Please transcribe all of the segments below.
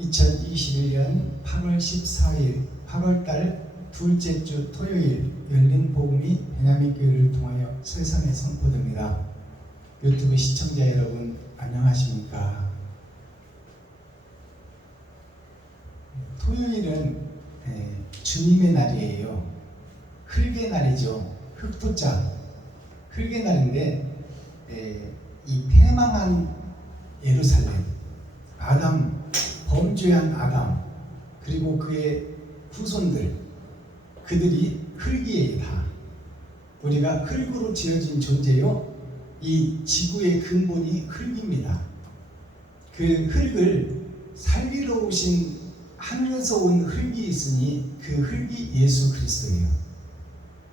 2021년 8월 14일 8월달 둘째 주 토요일 열린 복음이 베냐민 교회를 통하여 세상에 선포됩니다. 유튜브 시청자 여러분 안녕하십니까? 토요일은 주님의 날이에요. 흙의 날이죠. 흙토자 흙의 날인데 이 패망한 예루살렘, 범죄한 아담, 그리고 그의 후손들, 그들이 흙이에요. 다 우리가 흙으로 지어진 존재요. 이 지구의 근본이 흙입니다. 그 흙을 살리러 오신 하늘에서 온 흙이 있으니 그 흙이 예수 그리스도예요.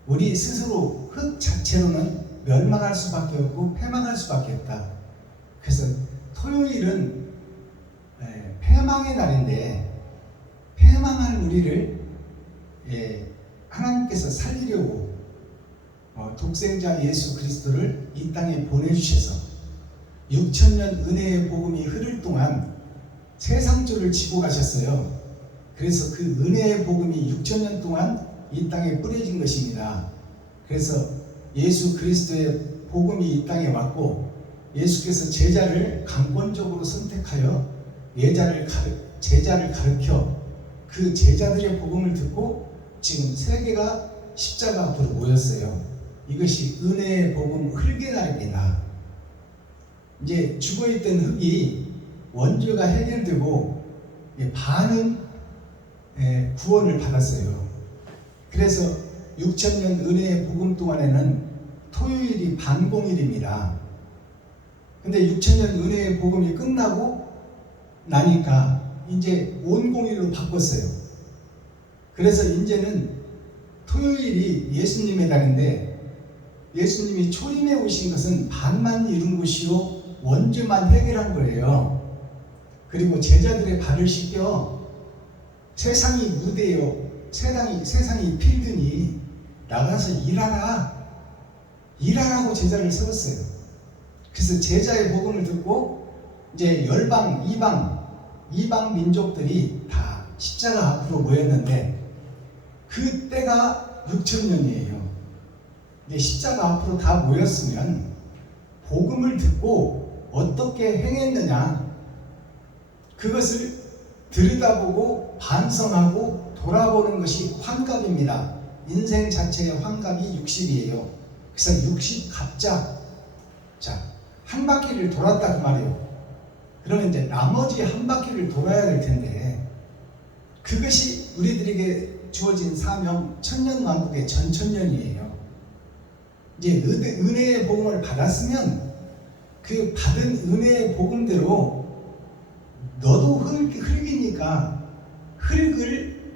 우리 스스로 흙 자체로는 멸망할 수밖에 없고 패망할 수밖에 없다. 그래서 토요일은 패망의 날인데 패망한 우리를 하나님께서 살리려고 독생자 예수 그리스도를 이 땅에 보내주셔서 6,000년 은혜의 복음이 흐를 동안 세상조를 지고 가셨어요. 그래서 그 은혜의 복음이 6,000년 동안 이 땅에 뿌려진 것입니다. 그래서 예수 그리스도의 복음이 이 땅에 왔고 예수께서 제자를 강권적으로 선택하여 제자를 가르쳐 그 제자들의 복음을 듣고 지금 세계가 십자가 앞으로 모였어요. 이것이 은혜의 복음 흙의 날입니다. 이제 죽어있던 흙이 원죄가 해결되고 반은 구원을 받았어요. 그래서 6,000년 은혜의 복음 동안에는 토요일이 반공일입니다. 근데 6,000년 은혜의 복음이 끝나고 나니까 이제 온공일로 바꿨어요. 그래서 이제는 토요일이 예수님의 날인데 예수님이 초림에 오신 것은 반만 이룬 것이요 원죄만 해결한 거예요. 그리고 제자들의 발을 씻겨 세상이 무대요, 세상이 필드니 나가서 일하라고 제자를 세웠어요. 그래서 제자의 복음을 듣고 이제 열방, 이방 민족들이 다 십자가 앞으로 모였는데 그 때가 6,000년이에요. 이제 십자가 앞으로 다 모였으면 복음을 듣고 어떻게 행했느냐 그것을 들여다보고 반성하고 돌아보는 것이 환갑입니다. 인생 자체의 환갑이 60이에요. 그래서 60갑자, 자, 한 바퀴를 돌았다 그 말이에요. 그러면 이제 나머지 한 바퀴를 돌아야 될 텐데 그것이 우리들에게 주어진 사명 천년왕국의 전천년이에요. 이제 은혜의 복음을 받았으면 그 받은 은혜의 복음대로 너도 흙이니까 흙을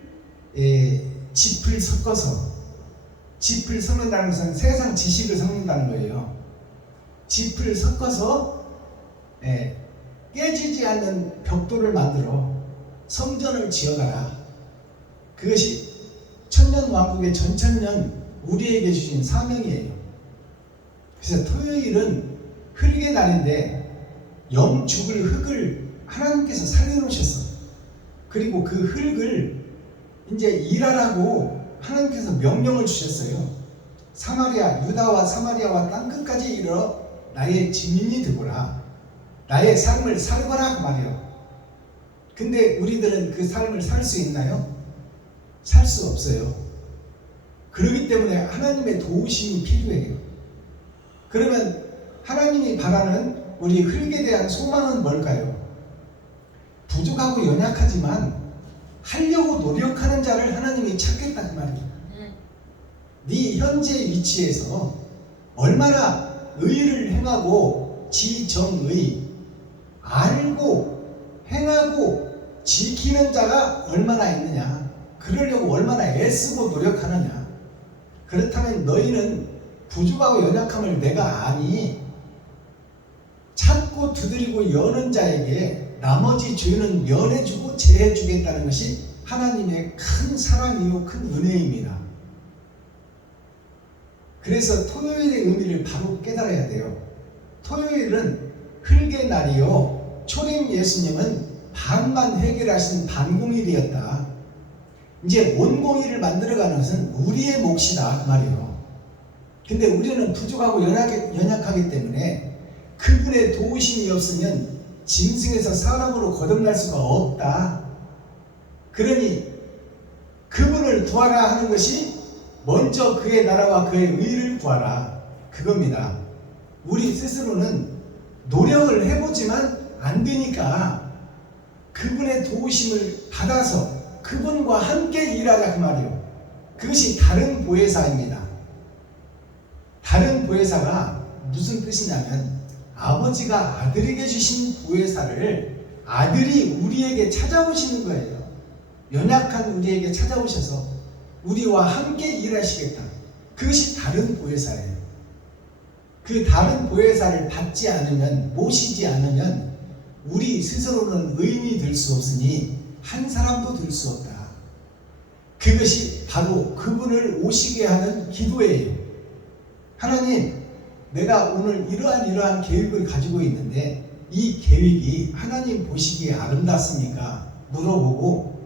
짚을 섞는다는 것은 세상 지식을 섞는다는 거예요. 짚을 섞어서 깨지지 않는 벽돌을 만들어 성전을 지어가라. 그것이 천년왕국의 전천년 우리에게 주신 사명이에요. 그래서 토요일은 흙의 날인데 영 죽을 흙을 하나님께서 살려놓으셨어. 그리고 그 흙을 이제 일하라고 하나님께서 명령을 주셨어요. 유다와 사마리아와 땅끝까지 이르러 나의 증인이 되거라. 나의 삶을 살거라 그 말이에요. 근데 우리들은 그 삶을 살 수 있나요? 살 수 없어요. 그렇기 때문에 하나님의 도우심이 필요해요. 그러면 하나님이 바라는 우리 흙에 대한 소망은 뭘까요? 부족하고 연약하지만 하려고 노력하는 자를 하나님이 찾겠다 그 말이에요. 네 현재 위치에서 얼마나 의를 행하고 지정의 알고 행하고 지키는 자가 얼마나 있느냐, 그러려고 얼마나 애쓰고 노력하느냐. 그렇다면 너희는 부족하고 연약함을 내가 아니 찾고 두드리고 여는 자에게 나머지 죄는 면해주고 제해주겠다는 것이 하나님의 큰 사랑이요 큰 은혜입니다. 그래서 토요일의 의미를 바로 깨달아야 돼요. 토요일은 흙의 날이요 초림 예수님은 반만 해결하신 반공일이었다. 이제 온공일을 만들어가는 것은 우리의 몫이다 그 말이에요. 근데 우리는 부족하고 연약하기 때문에 그분의 도우심이 없으면 짐승에서 사람으로 거듭날 수가 없다. 그러니 그분을 구하라 하는 것이 먼저 그의 나라와 그의 의를 구하라 그겁니다. 우리 스스로는 노력을 해보지만 안 되니까 그분의 도우심을 받아서 그분과 함께 일하자 그 말이에요. 그것이 다른 보혜사입니다. 다른 보혜사가 무슨 뜻이냐면 아버지가 아들에게 주신 보혜사를 아들이 우리에게 찾아오시는 거예요. 연약한 우리에게 찾아오셔서 우리와 함께 일하시겠다. 그것이 다른 보혜사예요. 그 다른 보혜사를 받지 않으면, 모시지 않으면 우리 스스로는 의인이 될 수 없으니 한 사람도 될 수 없다. 그것이 바로 그분을 오시게 하는 기도예요. 하나님, 내가 오늘 이러한 계획을 가지고 있는데 이 계획이 하나님 보시기에 아름답습니까? 물어보고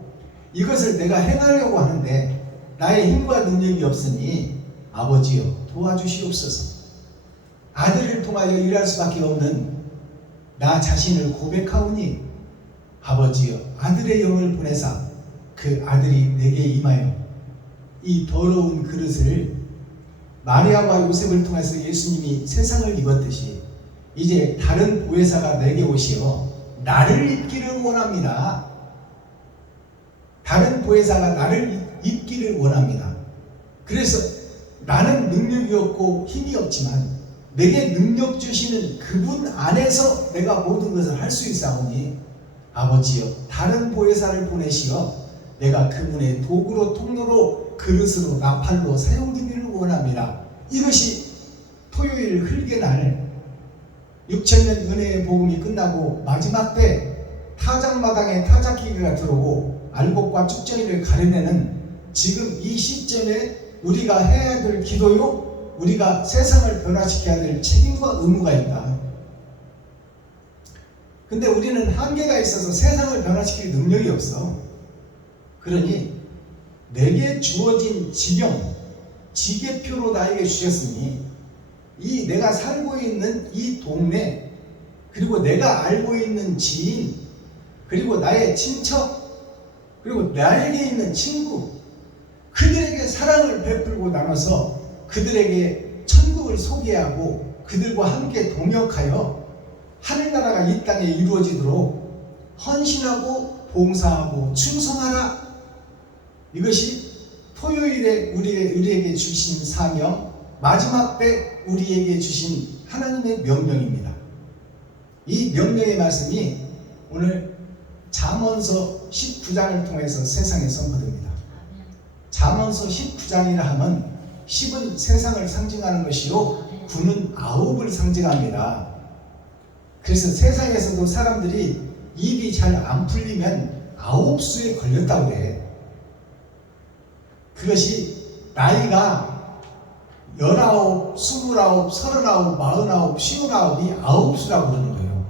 이것을 내가 행하려고 하는데 나의 힘과 능력이 없으니 아버지여 도와주시옵소서. 아들을 통하여 일할 수밖에 없는 나 자신을 고백하오니 아버지여 아들의 영을 보내사 그 아들이 내게 임하여 이 더러운 그릇을 마리아와 요셉을 통해서 예수님이 세상을 입었듯이 이제 다른 보혜사가 내게 오시어 나를 입기를 원합니다. 다른 보혜사가 나를 입기를 원합니다. 그래서 나는 능력이 없고 힘이 없지만 내게 능력 주시는 그분 안에서 내가 모든 것을 할 수 있사오니 아버지여 다른 보혜사를 보내시어 내가 그분의 도구로 통로로 그릇으로 나팔로 사용되기를 원합니다. 이것이 토요일 흘개날 6,000년 은혜의 복음이 끝나고 마지막 때 타작마당에 타작기계가 들어오고 알곡과 쭉정이를 가려내는 지금 이 시점에 우리가 해야 될 기도요, 우리가 세상을 변화시켜야 될 책임과 의무가 있다. 근데 우리는 한계가 있어서 세상을 변화시킬 능력이 없어. 그러니 내게 주어진 지경, 지게표로 나에게 주셨으니 이 내가 살고 있는 이 동네, 그리고 내가 알고 있는 지인, 그리고 나의 친척, 그리고 나에게 있는 친구, 그들에게 사랑을 베풀고 나눠서 그들에게 천국을 소개하고 그들과 함께 동역하여 하늘나라가 이 땅에 이루어지도록 헌신하고 봉사하고 충성하라. 이것이 토요일에 우리에게 주신 사명, 마지막 때 우리에게 주신 하나님의 명령입니다. 이 명령의 말씀이 오늘 잠언서 19장을 통해서 세상에 선포됩니다. 잠언서 19장이라 하면 10은 세상을 상징하는 것이요 9는 아홉을 상징합니다. 그래서 세상에서도 사람들이 입이 잘 안 풀리면 아홉 수에 걸렸다고 그래. 그것이 나이가 19, 29, 39, 49, 59이 아홉 수라고 그러는 거예요.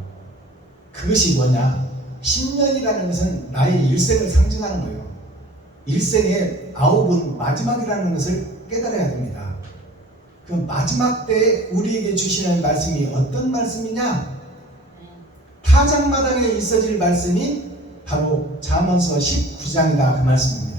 그것이 뭐냐? 10년이라는 것은 나의 일생을 상징하는 거예요. 일생의 아홉은 마지막이라는 것을 깨달아야 됩니다. 그 마지막 때에 우리에게 주시는 말씀이 어떤 말씀이냐? 타작마당에 있어질 말씀이 바로 잠언서 19장이다 그 말씀입니다.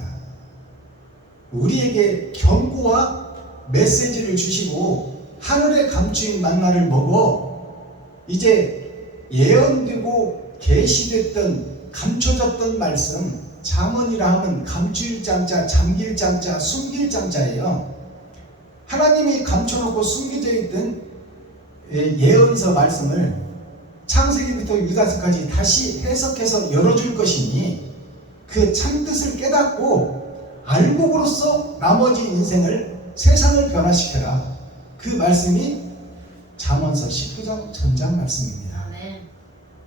우리에게 경고와 메시지를 주시고 하늘에 감추인 만나를 먹어 이제 예언되고 계시됐던 감춰졌던 말씀, 잠언이라 하면 감추일 장자, 잠길 장자, 숨길 장자예요. 하나님이 감춰놓고 숨겨져 있던 예언서 말씀을 창세기부터 유다서까지 다시 해석해서 열어줄 것이니 그 참뜻을 깨닫고 알곡으로서 나머지 인생을 세상을 변화시켜라. 그 말씀이 잠언서 19장 전장 말씀입니다. 네.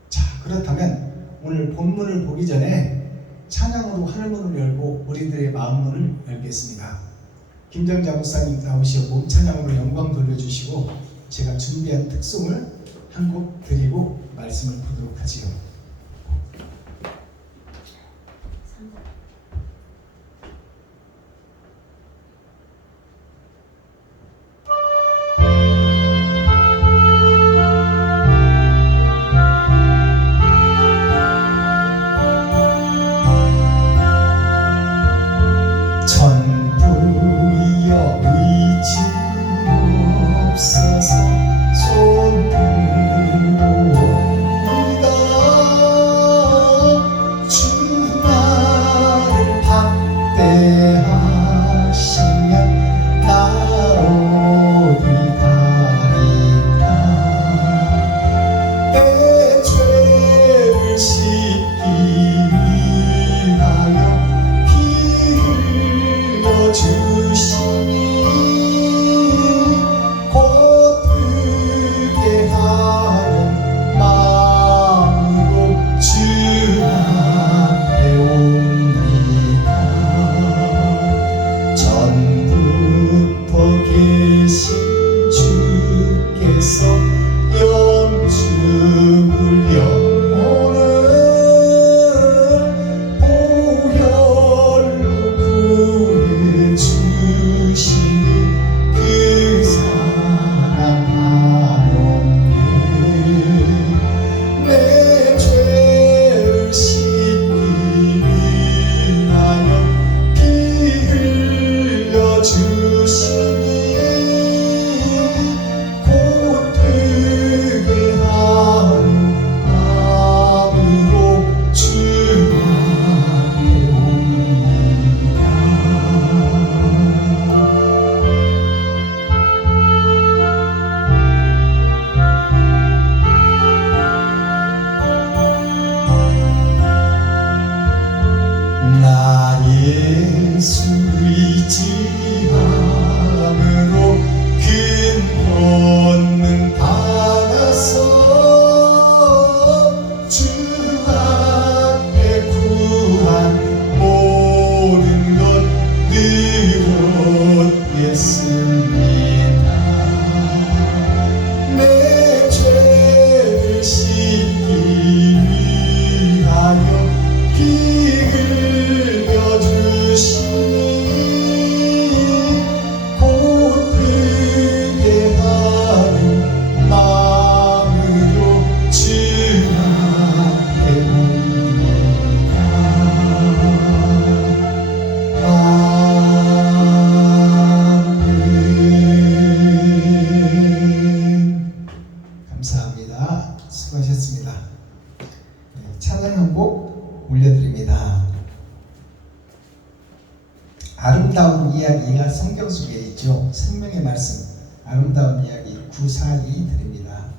자, 그렇다면 오늘 본문을 보기 전에 찬양으로 하늘문을 열고 우리들의 마음문을 열겠습니다. 김정자 목사님 나오시어 몸 찬양으로 영광 돌려주시고 제가 준비한 특송을 한 곡 드리고 말씀을 보도록 하지요. 올려드립니다. 아름다운 이야기가 성경 속에 있죠. 생명의 말씀, 아름다운 이야기 942 드립니다.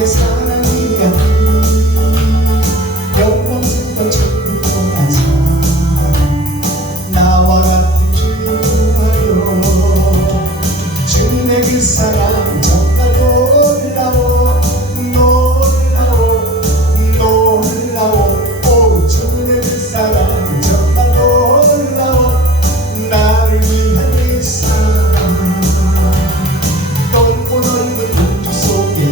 내 사랑이야 영원스런 천국한 사랑 나와 같은 주님하여 주님의 그 사랑 정말 놀라워 놀라워 놀라워 오 주님의 그 사랑 정말 놀라워 나를 위한 그 사랑 넓고 넓은 우주 속에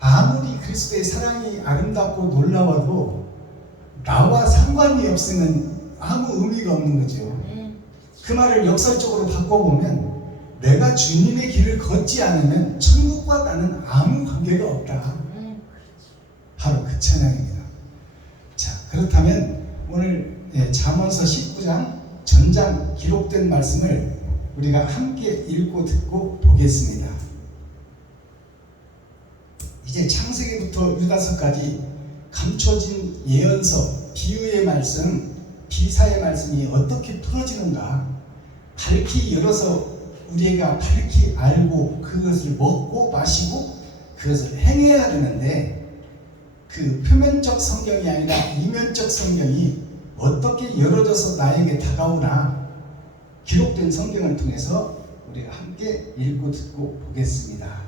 아무리 그리스도의 사랑이 아름답고 놀라워도 나와 상관이 없으면 아무 의미가 없는 거죠. 그 말을 역설적으로 바꿔보면 내가 주님의 길을 걷지 않으면 천국과 나는 아무 관계가 없다. 바로 그 찬양입니다. 자, 그렇다면 오늘 잠언서 19장 전장 기록된 말씀을 우리가 함께 읽고 듣고 보겠습니다. 이제 창세기부터 유다서까지 감춰진 예언서, 비유의 말씀, 비사의 말씀이 어떻게 풀어지는가 밝히 열어서 우리가 밝히 알고 그것을 먹고 마시고 그것을 행해야 되는데 그 표면적 성경이 아니라 이면적 성경이 어떻게 열어져서 나에게 다가오나 기록된 성경을 통해서 우리가 함께 읽고 듣고 보겠습니다.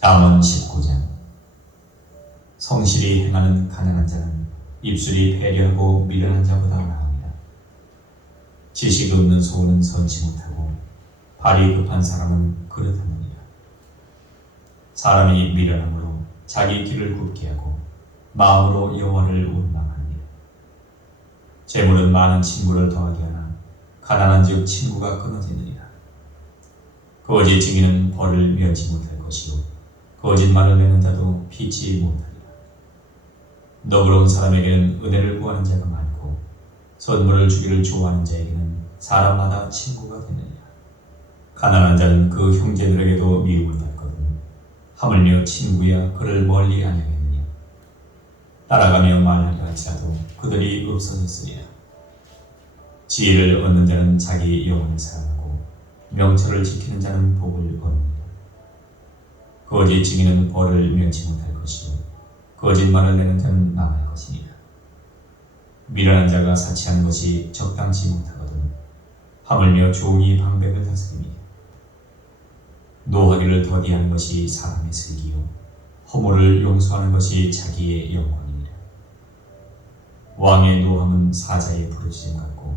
잠언 19장. 성실히 행하는 가난한 자는 입술이 배려하고 미련한 자보다 나으니라. 지식 없는 소원은 선치 못하고 발이 급한 사람은 그릇하느니라. 사람이 미련함으로 자기 길을 굽게 하고 마음으로 여호와를 원망하느니라. 재물은 많은 친구를 더하게 하나 가난한즉 친구가 끊어지느니라. 거짓 증인은 벌을 면치 못할 것이요 거짓말을 내는 자도 피치 못하리라. 너그러운 사람에게는 은혜를 구하는 자가 많고 선물을 주기를 좋아하는 자에게는 사람마다 친구가 되느니라. 가난한 자는 그 형제들에게도 미움을 받거든 하물며 친구야 그를 멀리 아니하겠느냐. 따라가며 말하려 할지라도 그들이 없어졌으리라. 지혜를 얻는 자는 자기 영혼을 사랑하고 명철을 지키는 자는 복을 얻느니라. 거짓 증인은 벌을 면치 못할 것이요 거짓말을 내는 자는 망할 것이니라. 미련한 자가 사치하는 것이 적당치 못하거든 하물며 종이 방백을 다스리니 노하기를 더디하는 것이 사람의 슬기요 허물을 용서하는 것이 자기의 영광이니라. 왕의 노함은 사자의 부르짖음 같고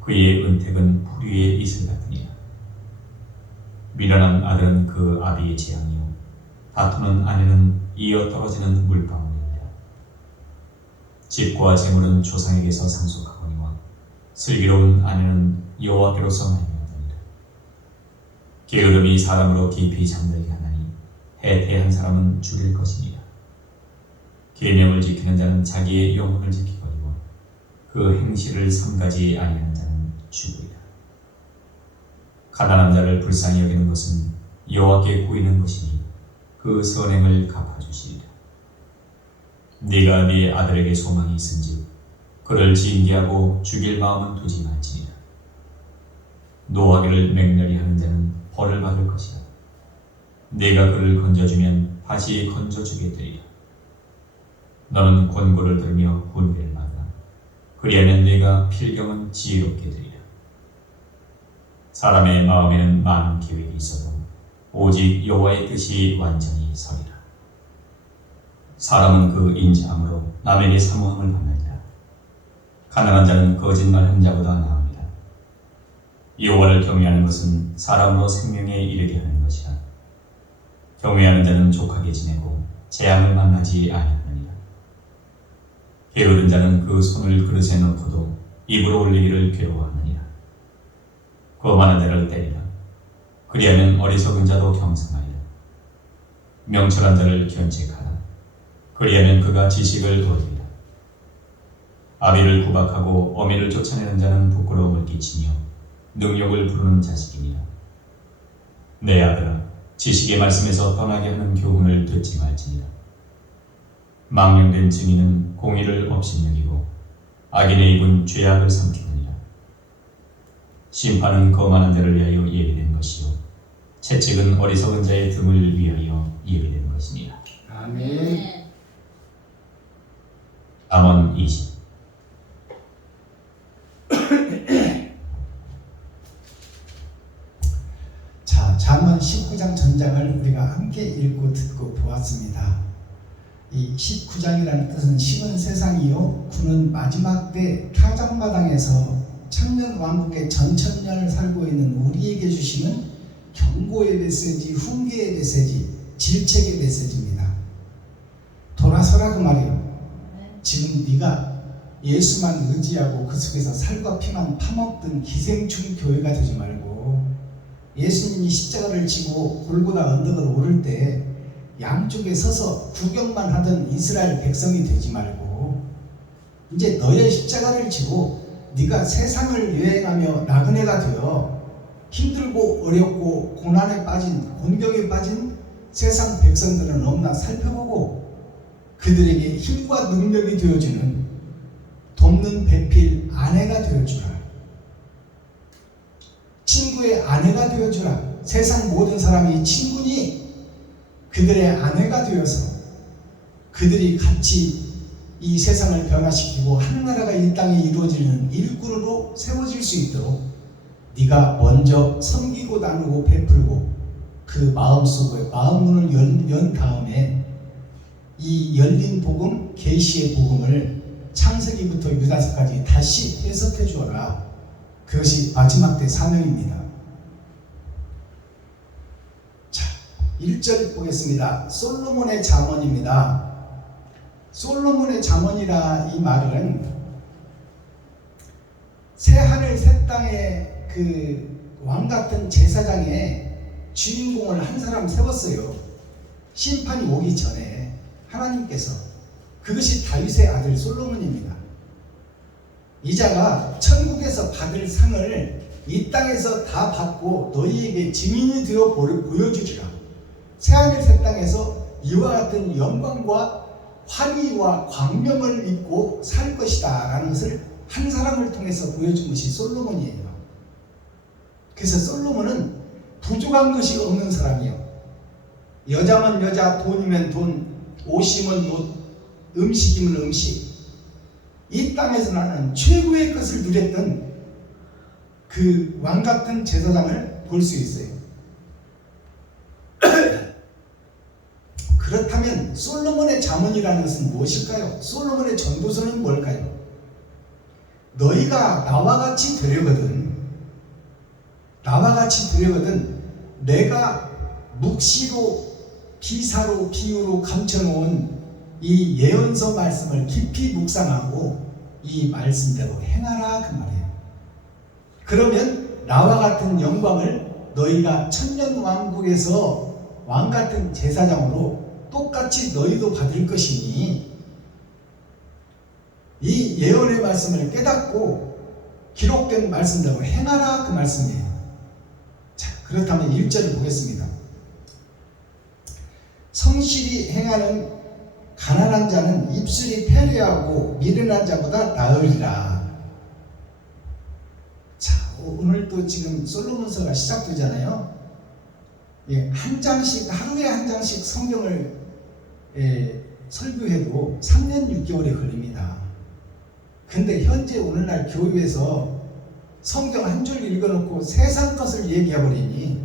그의 은택은 풀 위의 이슬 같으니라. 미련한 아들은 그 아비의 재앙이요 다투는 아내는 이어 떨어지는 물방울이니라. 집과 재물은 조상에게서 상속하거니와 슬기로운 아내는 여호와께로서 나뉘었느니라. 게으름이 사람으로 깊이 잠들게 하나니 해태한 사람은 죽일 것이니라. 계명을 지키는 자는 자기의 영혼을 지키거니와 그 행실을 삼가지 아니하는 자는 죽으리라. 가난한 자를 불쌍히 여기는 것은 여호와께 구이는 것이니 그 선행을 갚아주시리라. 네가 네 아들에게 소망이 있은즉 그를 징계하고 죽일 마음은 두지 말지니라. 노하기를 맹렬히 하는 자는 벌을 받을 것이라. 네가 그를 건져주면 다시 건져주게 되리라. 너는 권고를 들으며 훈계를 받으라. 그리하면 네가 필경은 지혜롭게 되리라. 사람의 마음에는 많은 계획이 있어도 오직 여호와의 뜻이 완전히 서리라. 사람은 그 인자함으로 남에게 사모함을 받느니라. 가난한 자는 거짓말한 자보다 나으니라. 여호와를 경외하는 것은 사람으로 생명에 이르게 하는 것이라. 경외하는 자는 족하게 지내고 재앙을 만나지 아니하느니라. 게으른 자는 그 손을 그릇에 넣고도 입으로 올리기를 괴로워하느니라. 거만한 자를 때리라. 그리하면 어리석은 자도 경성하리라. 명철한 자를 견책하라. 그리하면 그가 지식을 얻으리라. 아비를 구박하고 어미를 쫓아내는 자는 부끄러움을 끼치며 능욕을 부르는 자식이니라. 내 아들아, 지식의 말씀에서 떠나게 하는 교훈을 듣지 말지니라. 망령된 증인은 공의를 업신여기고 악인의 입은 죄악을 삼키느니라. 심판은 거만한 자를 위하여 예비된 것이요 채찍은 어리석은 자의 등을 위하여 예비된 것이니라. 아멘. 잠언 20. 자, 잠언 19장 전장을 우리가 함께 읽고 듣고 보았습니다. 이 19장이라는 뜻은 10은 세상이요, 9는 마지막 때 타작마당에서 천년 왕국의 전천년을 살고 있는 우리에게 주시는 경고의 메시지, 훈계의 메시지, 질책의 메시지입니다. 돌아서라 그 말이에요. 지금 네가 예수만 의지하고 그 속에서 살과 피만 파먹던 기생충 교회가 되지 말고, 예수님이 십자가를 지고 골고다 언덕을 오를 때 양쪽에 서서 구경만 하던 이스라엘 백성이 되지 말고, 이제 너의 십자가를 지고 네가 세상을 여행하며 나그네가 되어 힘들고 어렵고 고난에 빠진, 곤경에 빠진 세상 백성들은 너무나 살펴보고 그들에게 힘과 능력이 되어주는 돕는 배필 아내가 되어주라. 친구의 아내가 되어주라. 세상 모든 사람이 친구니 그들의 아내가 되어서 그들이 같이 이 세상을 변화시키고 하늘나라가 이 땅에 이루어지는 일꾼으로 세워질 수 있도록 네가 먼저 섬기고 나누고 베풀고 그 마음속에 마음문을 연 다음에 이 열린 복음, 계시의 복음을 창세기부터 유다서까지 다시 해석해 주어라. 그것이 마지막 때 사명입니다. 자, 1절 보겠습니다. 솔로몬의 잠언입니다. 솔로몬의 잠언이라 이 말은 새하늘 새 땅의 그 왕 같은 제사장의 주인공을 한 사람 세웠어요. 심판이 오기 전에 하나님께서. 그것이 다윗의 아들 솔로몬입니다. 이 자가 천국에서 받을 상을 이 땅에서 다 받고 너희에게 증인이 되어 보여주리라. 새하늘 새 땅에서 이와 같은 영광과 환희와 광명을 입고 살 것이다 라는 것을 한 사람을 통해서 보여준 것이 솔로몬이에요. 그래서 솔로몬은 부족한 것이 없는 사람이에요. 여자면 여자, 돈이면 돈, 옷이면 옷, 음식이면 음식, 이 땅에서 나는 최고의 것을 누렸던 그 왕같은 제사장을 볼 수 있어요. 그렇다면 솔로몬의 잠언이라는 것은 무엇일까요? 솔로몬의 전도서는 뭘까요? 너희가 나와 같이 되려거든 내가 묵시로 비사로 비유로 감춰놓은 이 예언서 말씀을 깊이 묵상하고 이 말씀대로 행하라 그 말이에요. 그러면 나와 같은 영광을 너희가 천년 왕국에서 왕같은 제사장으로 똑같이 너희도 받을 것이니 이 예언의 말씀을 깨닫고 기록된 말씀대로 행하라 그 말씀이에요. 자, 그렇다면 1절을 보겠습니다. 성실히 행하는 가난한 자는 입술이 패례하고 미련한 자보다 나으리라. 자, 오늘 또 지금 솔로몬서가 시작되잖아요. 예, 한 장씩, 하루에 한 장씩 성경을 설교해도 3년 6개월이 걸립니다. 근데 현재 오늘날 교회에서 성경 한 줄 읽어놓고 세상 것을 얘기해버리니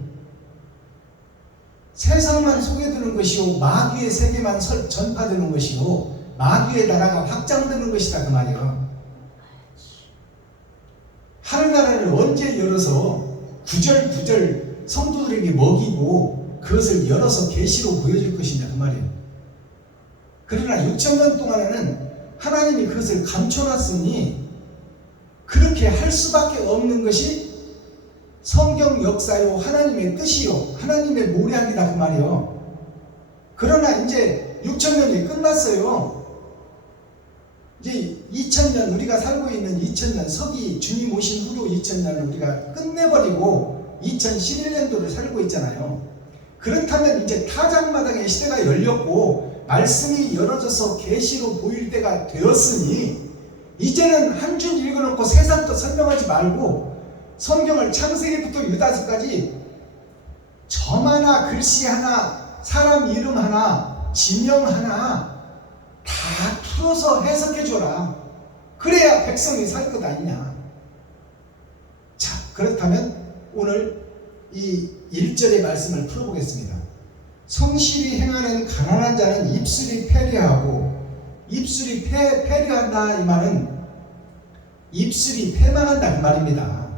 세상만 소개되는 것이요 마귀의 세계만 전파되는 것이요 마귀의 나라가 확장되는 것이다 그 말이에요. 하늘나라를 언제 열어서 구절구절 성도들에게 먹이고 그것을 열어서 계시로 보여줄 것이냐 그 말이에요. 그러나 6천년 동안에는 하나님이 그것을 감춰놨으니 그렇게 할 수밖에 없는 것이 성경 역사요 하나님의 뜻이요 하나님의 모략이다 그 말이요. 그러나 이제 6천년이 끝났어요. 이제 2000년 우리가 살고 있는 2000년 서기 주님 오신 후로 2000년을 우리가 끝내버리고 2011년도를 살고 있잖아요. 그렇다면 이제 타작마당의 시대가 열렸고 말씀이 열어져서 계시로 보일 때가 되었으니 이제는 한 줄 읽어놓고 세상도 설명하지 말고 성경을 창세기부터 유다서까지 점 하나 글씨 하나 사람 이름 하나 지명 하나 다 풀어서 해석해줘라. 그래야 백성이 살 것 아니냐. 자, 그렇다면 오늘 이 1절의 말씀을 풀어보겠습니다. 성실히 행하는 가난한 자는 입술이 패례하고 입술이 패례한다 이 말은 입술이 패망한다 그 말입니다.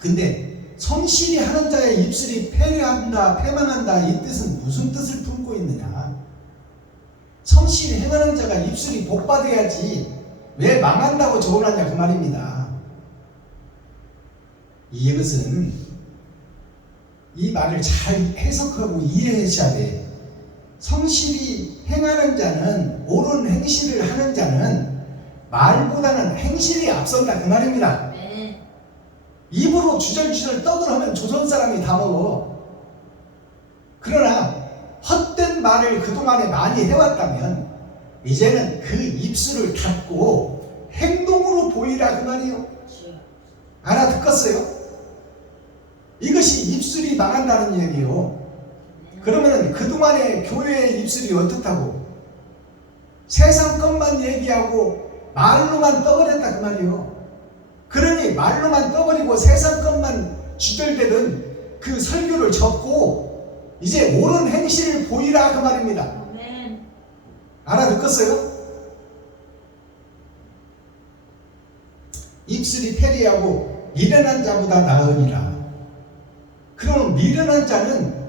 근데 성실히 하는 자의 입술이 패례한다 패망한다 이 뜻은 무슨 뜻을 품고 있느냐. 성실히 행하는 자가 입술이 복받아야지 왜 망한다고 조언하냐 그 말입니다. 이것은 이 말을 잘 해석하고 이해하셔야 돼. 성실히 행하는 자는 옳은 행실을 하는 자는 말보다는 행실이 앞선다 그 말입니다. 입으로 주절주절 떡을 하면 조선 사람이 다 먹어. 그러나 헛된 말을 그동안에 많이 해왔다면 이제는 그 입술을 닫고 행동으로 보이라 그 말이에요. 알아듣겠어요? 이것이 입술이 망한다는 얘기요. 그러면 그동안의 교회의 입술이 어떻다고? 세상 것만 얘기하고 말로만 떠버렸다 그 말이요. 그러니 말로만 떠버리고 세상 것만 주절되던 그 설교를 접고 이제 옳은 행실을 보이라 그 말입니다. 알아듣겠어요? 입술이 패리하고 미련한 자보다 나으니라. 그럼 미련한 자는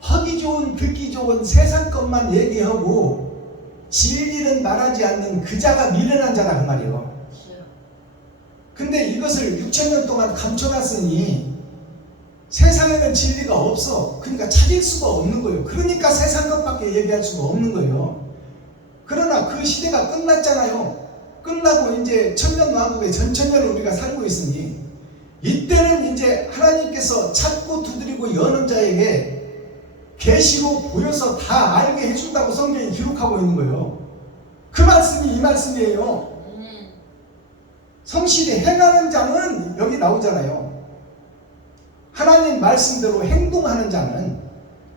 하기 좋은 듣기 좋은 세상 것만 얘기하고 진리는 말하지 않는 그 자가 미련한 자다 그 말이에요. 근데 이것을 6천년 동안 감춰놨으니 세상에는 진리가 없어. 그러니까 찾을 수가 없는 거예요. 그러니까 세상 것밖에 얘기할 수가 없는 거예요. 그러나 그 시대가 끝났잖아요. 끝나고 이제 천년왕국의 전천년을 우리가 살고 있으니 이때는 이제 하나님께서 찾고 두드리고 여는 자에게 계시로 보여서 다 알게 해준다고 성경이 기록하고 있는 거예요. 그 말씀이 이 말씀이에요. 성실히 행하는 자는 여기 나오잖아요. 하나님 말씀대로 행동하는 자는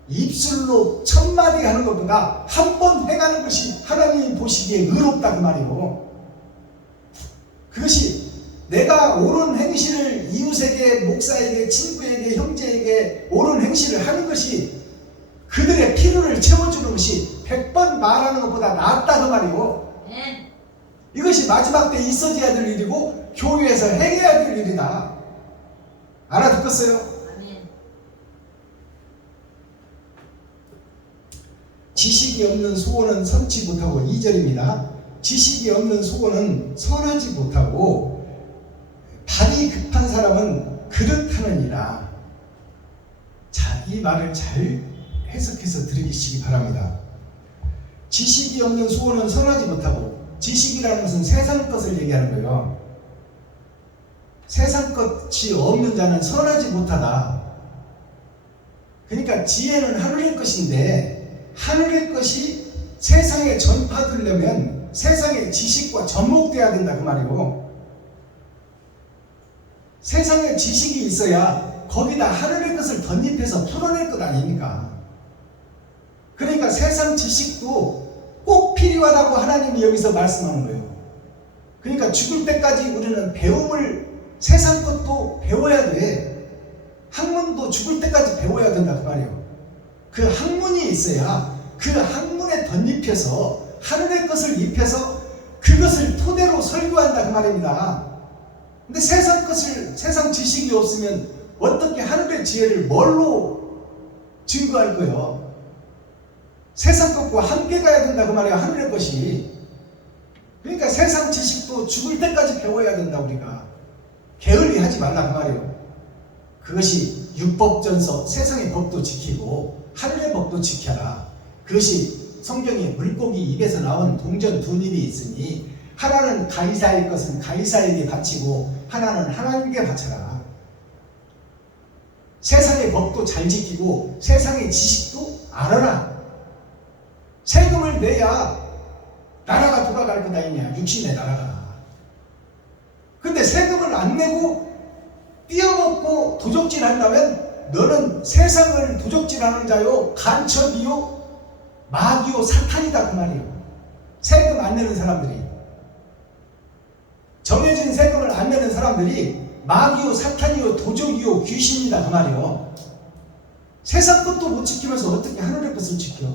입술로 천마디 하는 것보다 한 번 행하는 것이 하나님이 보시기에 의롭다 그 말이에요. 그것이 내가 옳은 행실을 이웃에게 목사에게 친구에게 형제에게 옳은 행실을 하는 것이 그들의 필요를 채워주는 것이 100번 말하는 것보다 낫다 그 말이에요. 이것이 마지막 때 있어져야 될 일이고 교회에서 행해야 될 일이다. 알아듣겠어요? 지식이 없는 소원은 선치 못하고 2절입니다. 지식이 없는 소원은 선하지 못하고 발이 급한 사람은 그릇하느니라. 자, 이 말을 잘 해석해서 들으시기 바랍니다. 지식이 없는 소원은 선하지 못하고, 지식이라는 것은 세상 것을 얘기하는 거예요. 세상 것이 없는 자는 선하지 못하다. 그러니까 지혜는 하늘의 것인데, 하늘의 것이 세상에 전파되려면 세상의 지식과 접목돼야 된다 그 말이고, 세상에 지식이 있어야 거기다 하늘의 것을 덧입혀서 풀어낼 것 아닙니까? 그러니까 세상 지식도 꼭 필요하다고 하나님이 여기서 말씀하는 거예요. 그러니까 죽을 때까지 우리는 배움을, 세상 것도 배워야 돼. 학문도 죽을 때까지 배워야 된다 그 말이에요. 그 학문이 있어야 그 학문에 덧입혀서 하늘의 것을 입혀서 그것을 토대로 설교한다 그 말입니다. 근데 세상 것을, 세상 지식이 없으면 어떻게 하늘의 지혜를 뭘로 증거할 거예요? 세상 것과 함께 가야 된다 그 말이야, 하늘의 것이. 그러니까 세상 지식도 죽을 때까지 배워야 된다. 우리가 게을리 하지 말라 그 말이에요. 그것이 율법전서, 세상의 법도 지키고 하늘의 법도 지켜라. 그것이 성경에 물고기 입에서 나온 동전 두 입이 있으니 하나는 가이사의 것은 가이사에게 바치고 하나는 하나님께 바쳐라. 세상의 법도 잘 지키고 세상의 지식도 알아라. 세금을 내야 나라가 돌아갈 거다 있냐, 육신의 나라가. 근데 세금을 안 내고 띄어먹고 도적질 한다면 너는 세상을 도적질하는 자요, 간첩이요, 마귀요, 사탄이다 그 말이에요. 세금 안 내는 사람들이, 정해진 세금을 안 내는 사람들이 마귀요, 사탄이요, 도적이요, 귀신이다 그 말이에요. 세상 것도 못 지키면서 어떻게 하늘의 것을 지켜?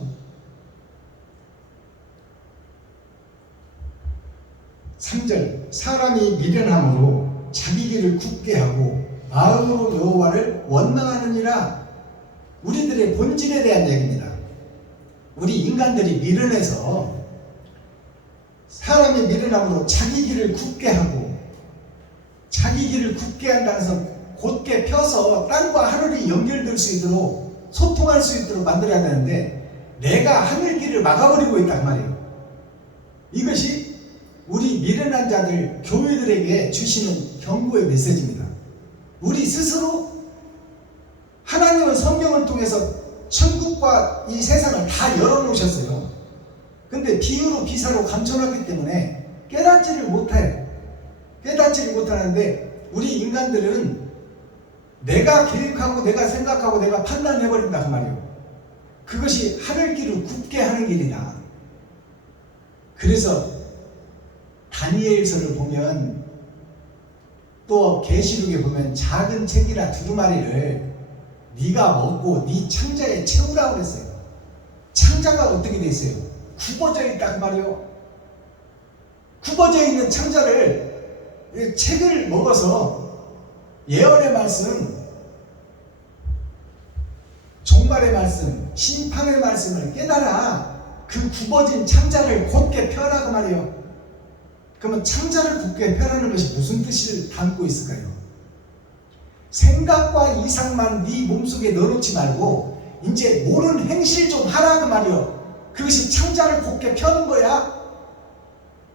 (3절) 사람이 미련함으로 자기 길을 굳게 하고 마음으로 여호와를 원망하느니라. 우리들의 본질에 대한 얘기입니다. 우리 인간들이 미련해서, 사람이 미련함으로 자기 길을 굳게 하고, 자기 길을 굳게 한다는 것은 곧게 펴서 땅과 하늘이 연결될 수 있도록, 소통할 수 있도록 만들어야 되는데 내가 하늘 길을 막아버리고 있단 말이에요. 이것이 우리 미련한 자들, 교회들에게 주시는 경고의 메시지입니다. 우리 스스로 하나님은 성경을 통해서 천국과 이 세상을 다 열어놓으셨어요. 근데 비유로 비사로 감춰놨기 때문에 깨닫지를 못해요. 깨닫지를 못하는데 우리 인간들은 내가 계획하고 내가 생각하고 내가 판단해버린다 그 말이에요. 그것이 하늘 길을 굳게 하는 길이다. 그래서 다니엘서를 보면, 또 계시록에 보면 작은 책이라 두루마리를 네가 먹고 네 창자에 채우라고 그랬어요. 창자가 어떻게 돼 있어요? 굽어져 있다 그 말이에요. 굽어져 있는 창자를, 책을 먹어서 예언의 말씀, 종말의 말씀, 심판의 말씀을 깨달아 그 굽어진 창자를 곧게 펴라 그 말이에요. 그러면 창자를 굳게 펴라는 것이 무슨 뜻을 담고 있을까요? 생각과 이상만 네 몸속에 넣어놓지 말고 이제 옳은 행실 좀 하라 그 말이요. 그것이 창자를 굳게 펴는 거야.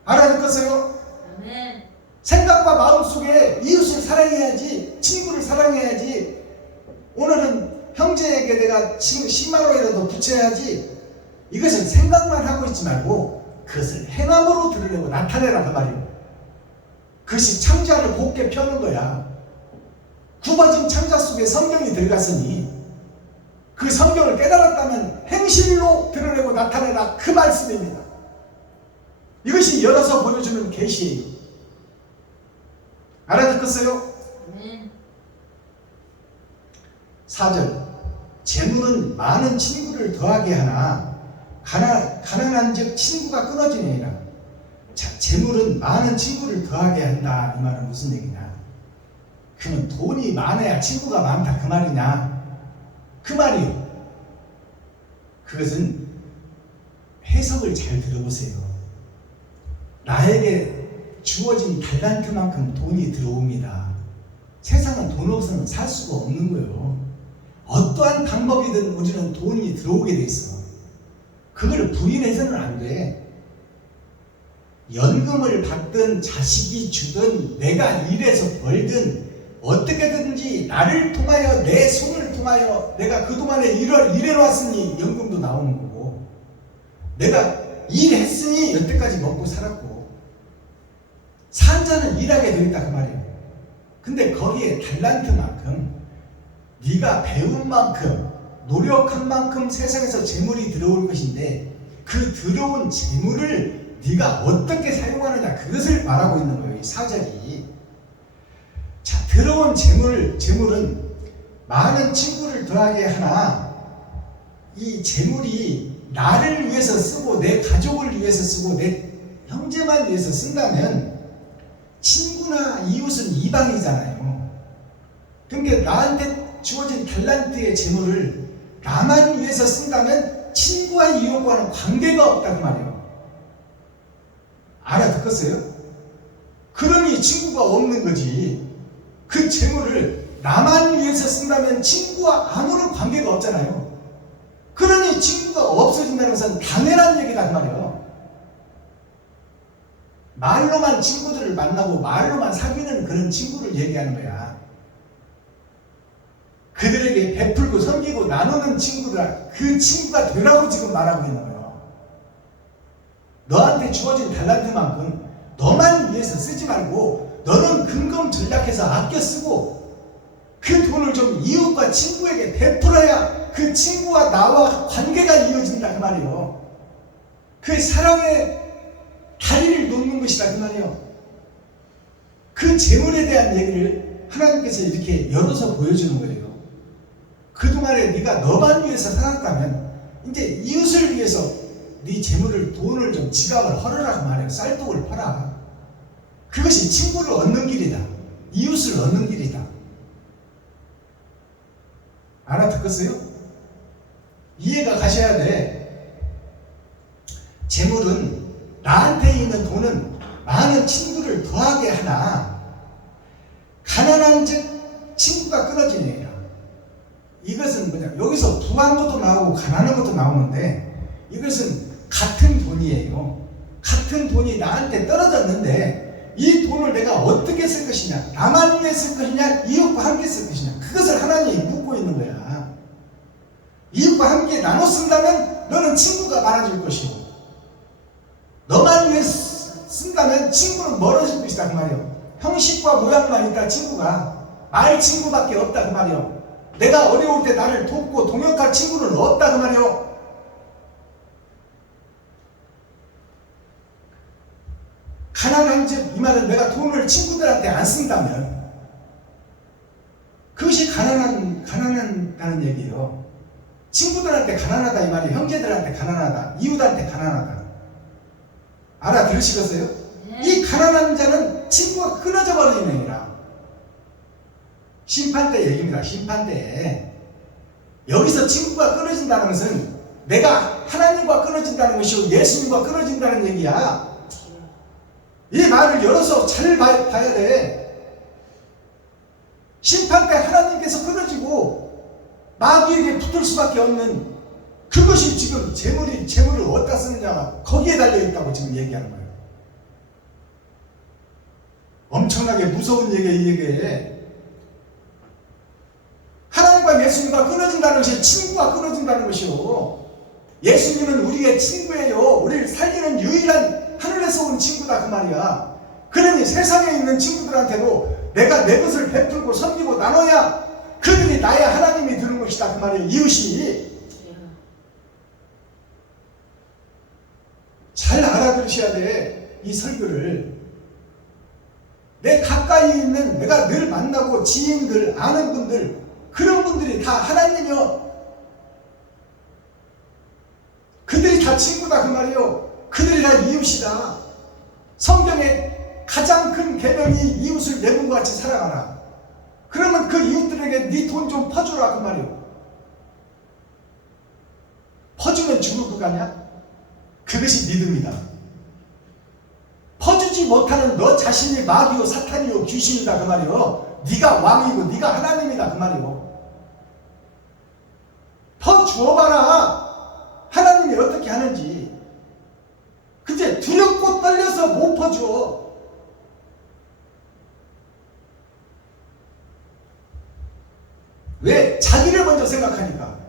알아듣겠어요? 아멘. 생각과 마음속에 이웃을 사랑해야지, 친구를 사랑해야지, 오늘은 형제에게 내가 지금 10만 원이라도 붙여야지, 이것을 생각만 하고 있지 말고 그것을 행함으로 드러내고 나타내라 그 말이에요. 그것이 창자를 곧게 펴는 거야. 굽어진 창자 속에 성경이 들어갔으니 그 성경을 깨달았다면 행실로 드러내고 나타내라 그 말씀입니다. 이것이 열어서 보여주는 계시예요. 알아듣겠어요? 아멘. 4절 재물은 많은 친구를 더하게 하나 가난한 즉 친구가 끊어지느니라. 자, 재물은 많은 친구를 더하게 한다. 이 말은 무슨 얘기냐? 그러면 돈이 많아야 친구가 많다 그 말이냐? 그 말이요. 그것은 해석을 잘 들어보세요. 나에게 주어진 달란트만큼 돈이 들어옵니다. 세상은 돈 없으면 살 수가 없는 거예요. 어떠한 방법이든 우리는 돈이 들어오게 돼 있어. 그걸 부인해서는 안 돼. 연금을 받든 자식이 주든 내가 일해서 벌든 어떻게든지 나를 통하여 내 손을 통하여 내가 그동안에 일해왔으니 연금도 나오는 거고 내가 일했으니 여태까지 먹고 살았고 산 자는 일하게 되겠다 그 말이에요. 근데 거기에 달란트만큼 네가 배운 만큼 노력한 만큼 세상에서 재물이 들어올 것인데 그 들어온 재물을 네가 어떻게 사용하느냐 그것을 말하고 있는 거예요. 이 사절이. 자, 들어온 재물은 많은 친구를 더하게 하나 이 재물이 나를 위해서 쓰고 내 가족을 위해서 쓰고 내 형제만 위해서 쓴다면 친구나 이웃은 이방이잖아요. 그러니까 나한테 주어진 달란트의 재물을 나만 위해서 쓴다면 친구와 이웃과는 관계가 없다 그 말이에요. 알아듣겠어요? 그러니 친구가 없는 거지. 그 재물을 나만 위해서 쓴다면 친구와 아무런 관계가 없잖아요. 그러니 친구가 없어진다는 것은 당연한 얘기다 그 말이에요. 말로만 친구들을 만나고 말로만 사귀는 그런 친구를 얘기하는 거야. 그들에게 베풀고 섬기고 나누는 친구들, 그 친구가 되라고 지금 말하고 있는 거예요. 너한테 주어진 달란트만큼 너만 위해서 쓰지 말고 너는 근검전략해서 아껴 쓰고 그 돈을 좀 이웃과 친구에게 베풀어야 그 친구와 나와 관계가 이어진다 그 말이에요. 그 사랑의 다리를 놓는 것이다 그 말이에요. 그 재물에 대한 얘기를 하나님께서 이렇게 열어서 보여주는 거예요. 그동안에 네가 너만 위해서 살았다면 이제 이웃을 위해서 네 재물을 돈을 좀 지갑을 헐으라고 말해요. 쌀독을 팔아. 그것이 친구를 얻는 길이다. 이웃을 얻는 길이다. 알아듣겠어요? 이해가 가셔야 돼. 재물은 나한테 있는 돈은 많은 친구를 더하게 하나 가난한 즉 친구가 끊어지는 얘기라. 이것은 뭐냐? 여기서 부한 것도 나오고 가난한 것도 나오는데 이것은 같은 돈이에요. 같은 돈이 나한테 떨어졌는데 이 돈을 내가 어떻게 쓸 것이냐, 나만 위해 쓸 것이냐, 이웃과 함께 쓸 것이냐, 그것을 하나님이 묻고 있는 거야. 이웃과 함께 나눠 쓴다면 너는 친구가 많아질 것이고 너만 위해 쓴다면 친구는 멀어질 것이다 그 말이에요. 형식과 모양만 있다 친구가 말 친구밖에 없다 그 말이에요. 내가 어려울 때 나를 돕고 동역할 친구는 없다 그 말이에요. 가난한 즉 이 말은 내가 돈을 친구들한테 안 쓴다면 그것이 가난하다는 얘기예요. 친구들한테 가난하다 이 말이 형제들한테 가난하다, 이웃한테 가난하다. 알아들으시겠어요? 네. 이 가난한 자는 친구가 끊어져 버리는 얘기라. 심판대 얘기입니다. 심판대. 여기서 친구가 끊어진다는 것은 내가 하나님과 끊어진다는 것이고 예수님과 끊어진다는 얘기야. 이 말을 열어서 잘 봐야 돼. 심판 때 하나님께서 끊어지고 마귀에게 붙을 수밖에 없는 그것이 지금 재물을 어디다 쓰느냐가 거기에 달려있다고 지금 얘기하는 거예요. 엄청나게 무서운 얘기에 이 얘기에 하나님과 예수님과 끊어진다는 것이 친구가 끊어진다는 것이요. 예수님은 우리의 친구예요. 우리를 살리는 유일한 하늘에서 온 친구다 그 말이야. 그러니 세상에 있는 친구들한테도 내가 내 것을 베풀고 섬기고 나눠야 그들이 나의 하나님이 되는 것이다 그 말이에요. 이웃이. 잘 알아들으셔야 돼. 이 설교를. 내 가까이 있는 내가 늘 만나고 지인들 아는 분들 그런 분들이 다 하나님이요. 그들이 다 친구다 그 말이에요. 그들이 다 이웃이다. 성경의 가장 큰 계명이 이웃을 내 몸과 같이 사랑하라. 그러면 그 이웃들에게 네 돈 좀 퍼주라 그 말이에요. 퍼주면 죽을 것 같냐? 그것이 믿음이다. 퍼주지 못하는 너 자신이 마귀요 사탄이요 귀신이다 그 말이요. 네가 왕이고 네가 하나님이다 그 말이요. 퍼주어봐라. 하나님이 어떻게 하는지. 근데 두렵고 떨려서 못 퍼주어. 왜? 자기를 먼저 생각하니까.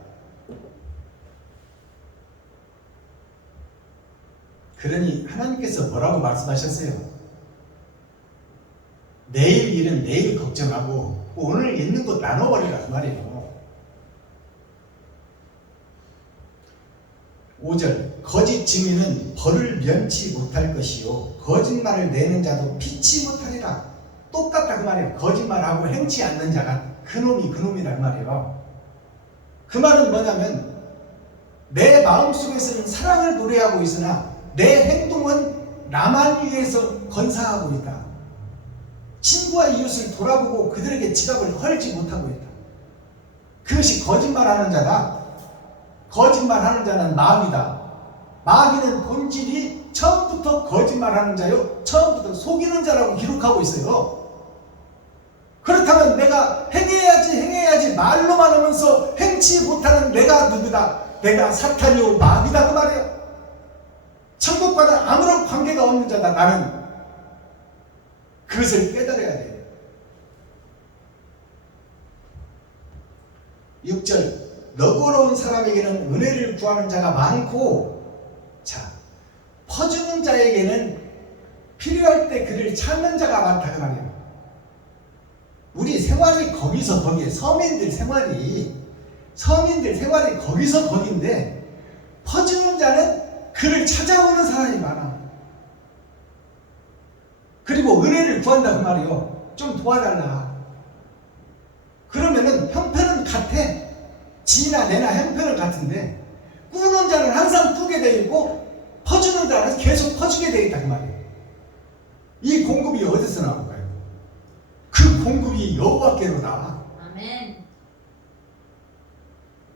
그러니 하나님께서 뭐라고 말씀하셨어요? 내일 일은 내일 걱정하고 오늘 있는 것 나눠버리라 그 말이에요. 5절 거짓 증인은 벌을 면치 못할 것이요 거짓말을 내는 자도 피치 못하리라. 똑같다 그 말이에요. 거짓말하고 행치 않는 자가 그놈이 그놈이란 말이에요. 그 말은 뭐냐면 내 마음속에서는 사랑을 노래하고 있으나 내 행동은 나만 위해서 건사하고 있다. 친구와 이웃을 돌아보고 그들에게 지갑을 헐지 못하고 있다. 그것이 거짓말하는 자다. 거짓말하는 자는 마귀다. 마귀는 본질이 처음부터 거짓말하는 자요 처음부터 속이는 자라고 기록하고 있어요. 그렇다면 내가 행해야지 말로만 하면서 행치 못하는 내가 누구다? 내가 사탄이요 마귀다 그 말이야. 천국과는 아무런 관계가 없는 자다. 나는 그것을 깨달아야 돼. 6절 너그러운 사람에게는 은혜를 구하는 자가 많고 자 퍼주는 자에게는 필요할 때 그를 찾는 자가 많다 그 말이야. 우리 생활이 거기서 거기에 서민들 생활이 거기서 거긴데 퍼주는 자는 그를 찾아오는 사람이 많아. 그리고 은혜를 구한다 그 말이요. 좀 도와달라. 그러면은 형편은 같아. 지나 내나 형편은 같은데 꾸는 자는 항상 꾸게 되어 있고 퍼주는 자는 계속 퍼주게 되어 있다 그 말이에요. 이 공급이 어디서 나올까요? 그 공급이 여호와께로 나와. 아멘.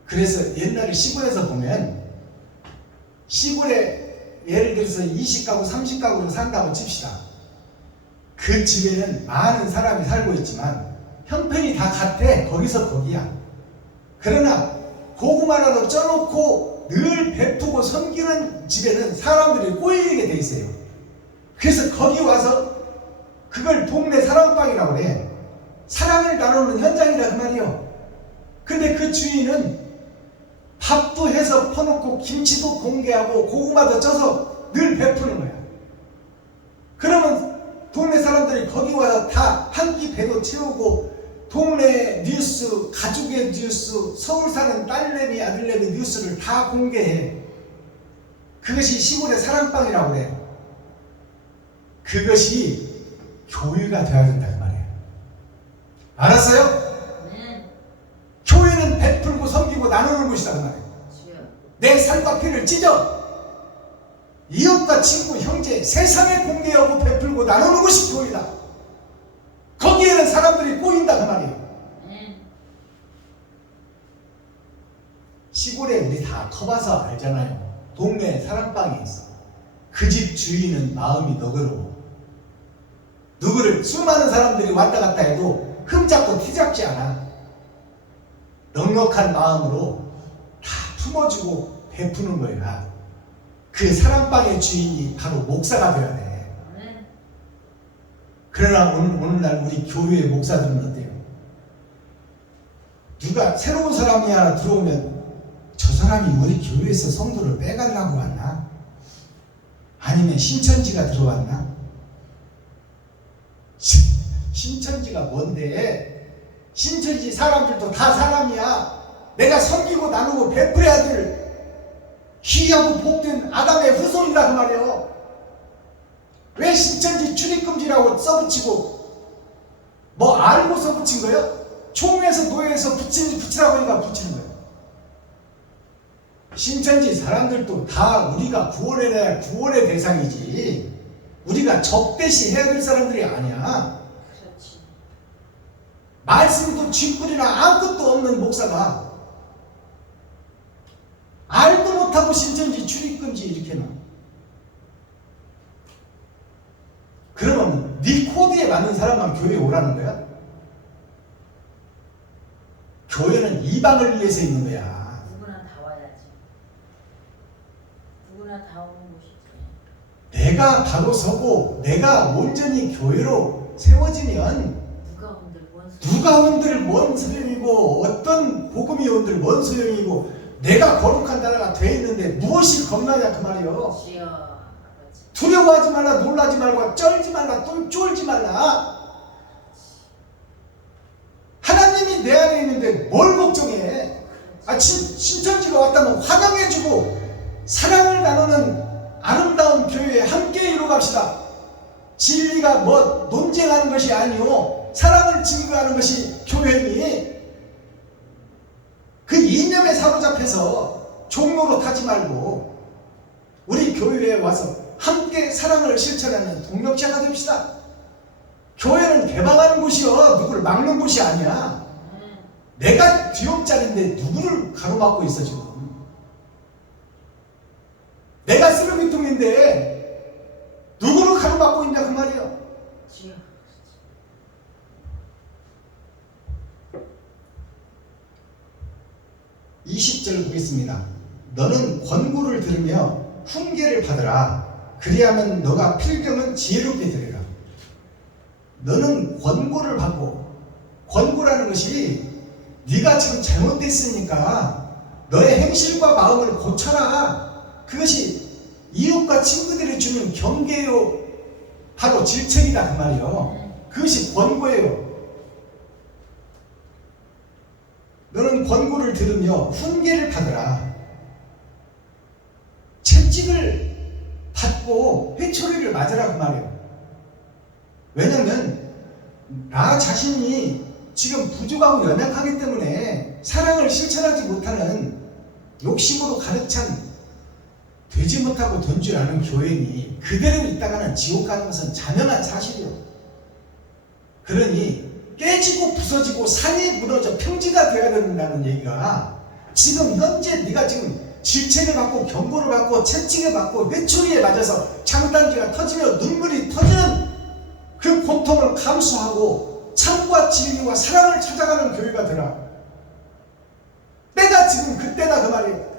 그래서 옛날에 시골에서 보면 시골에 예를 들어서 20가구 30가구로 산다고 칩시다. 그 집에는 많은 사람이 살고 있지만 형편이 다 같아. 거기서 거기야. 그러나 고구마라도 쪄놓고 늘 베푸고 섬기는 집에는 사람들이 꼬이게 돼 있어요. 그래서 거기 와서 그걸 동네 사랑방이라고 그래. 사랑을 나누는 현장이다 그 말이요. 근데 그 주인은 밥도 해서 퍼놓고 김치도 공개하고 고구마도 쪄서 늘 베푸는 거야. 그러면 동네 사람들이 거기 와서 다 한 끼 배도 채우고 동네 뉴스, 가족의 뉴스, 서울 사는 딸내미, 아들내미 뉴스를 다 공개해. 그것이 시골의 사랑방이라고 그래. 그것이 교회가 되어야 된다 그 말이에요. 알았어요? 네. 교회는 베풀고 섬기고 나누는 곳이다 그 말이에요. 주여. 내 살과 피를 찢어 이웃과 친구, 형제, 세상에 공개하고 베풀고 나누는 것이 교회다. 거기에는 사람들이 꼬인다 그 말이에요. 네. 시골에 우리 다 커봐서 알잖아요. 동네 사랑방에 있어. 그 집 주인은 마음이 너그러워. 누구를 수많은 사람들이 왔다 갔다 해도 흠잡고 티잡지 않아. 넉넉한 마음으로 다 품어주고 베푸는 거야. 그 사랑방의 주인이 바로 목사가 되어야 돼. 네. 그러나 오늘날 우리 교회의 목사들은 어때요? 누가 새로운 사람이 하나 들어오면 저 사람이 우리 교회에서 성도를 빼가려고 왔나? 아니면 신천지가 들어왔나? 신천지가 뭔데? 신천지 사람들도 다 사람이야. 내가 섬기고 나누고 베풀어야 될 귀하고 복된 아담의 후손이다 그 말이에요. 왜 신천지 출입금지라고 써붙이고 뭐 알고서 붙인 거예요? 총회에서 노예에서 붙이라고 하니까 붙이는 거예요. 신천지 사람들도 다 우리가 구원해야 구원의 대상이지 우리가 적대시 해야 될 사람들이 아니야. 그렇지. 말씀도 쥐뿔이나 아무것도 없는 목사가 알도 못하고 신천지 출입금지 이렇게 놔. 네 코드에 맞는 사람만 교회에 오라는 거야? 교회는 이방을 위해서 있는 거야. 누구나 다 와야지. 누구나 다 오는 곳이지. 내가 바로 서고 내가 온전히 교회로 세워지면 누가 온들 뭔 소용이고 어떤 복음이 온들 뭔 소용이고 내가 거룩한 나라가 돼 있는데 무엇이 겁나냐 그 말이요. 두려워하지 말라, 놀라지 말고 쩔지 말라, 쫄지 말라. 하나님이 내 안에 있는데 뭘 걱정해? 신천지가 왔다면 환영해주고 사랑을 나누는 아름다운 교회에 함께 이루갑시다. 진리가 뭐 논쟁하는 것이 아니오, 사랑을 증거하는 것이 교회니, 그 이념에 사로잡혀서 종로로 타지 말고 우리 교회에 와서 함께 사랑을 실천하는 동력자가 됩시다. 교회는 개방하는 곳이요, 누구를 막는 곳이 아니야. 내가 뒤엎자리인데 누구를 가로막고 있어 지금. 내가 쓰레기통인데 누구를 가로막고 있냐 그 말이에요. 20절 보겠습니다. 너는 권고를 들으며 훈계를 받으라. 그리하면 너가 필경은 지혜롭게 되리라. 너는 권고를 받고, 권고라는 것이 네가 지금 잘못됐으니까 너의 행실과 마음을 고쳐라. 그것이 이웃과 친구들이 주는 경계요, 바로 질책이다 그 말이요. 그것이 권고예요. 너는 권고를 들으며 훈계를 받으라. 채찍을 받고 회초리를 맞으라 그 말이에요. 왜냐하면 나 자신이 지금 부족하고 연약하기 때문에 사랑을 실천하지 못하는 욕심으로 가득 찬 되지 못하고 돈 줄 아는 교회니 그대로 있다가는 지옥 가는 것은 자명한 사실이요. 그러니 깨지고 부서지고 산이 무너져 평지가 되어야 된다는 얘기가, 지금 현재 네가 지금 질책을 받고 경고를 받고 채찍을 받고 회초리에 맞아서 장단기가 터지며 눈물이 터지는 그 고통을 감수하고 참과 진리와 사랑을 찾아가는 교회가 되라. 때가 지금 그때다 그 말이에요.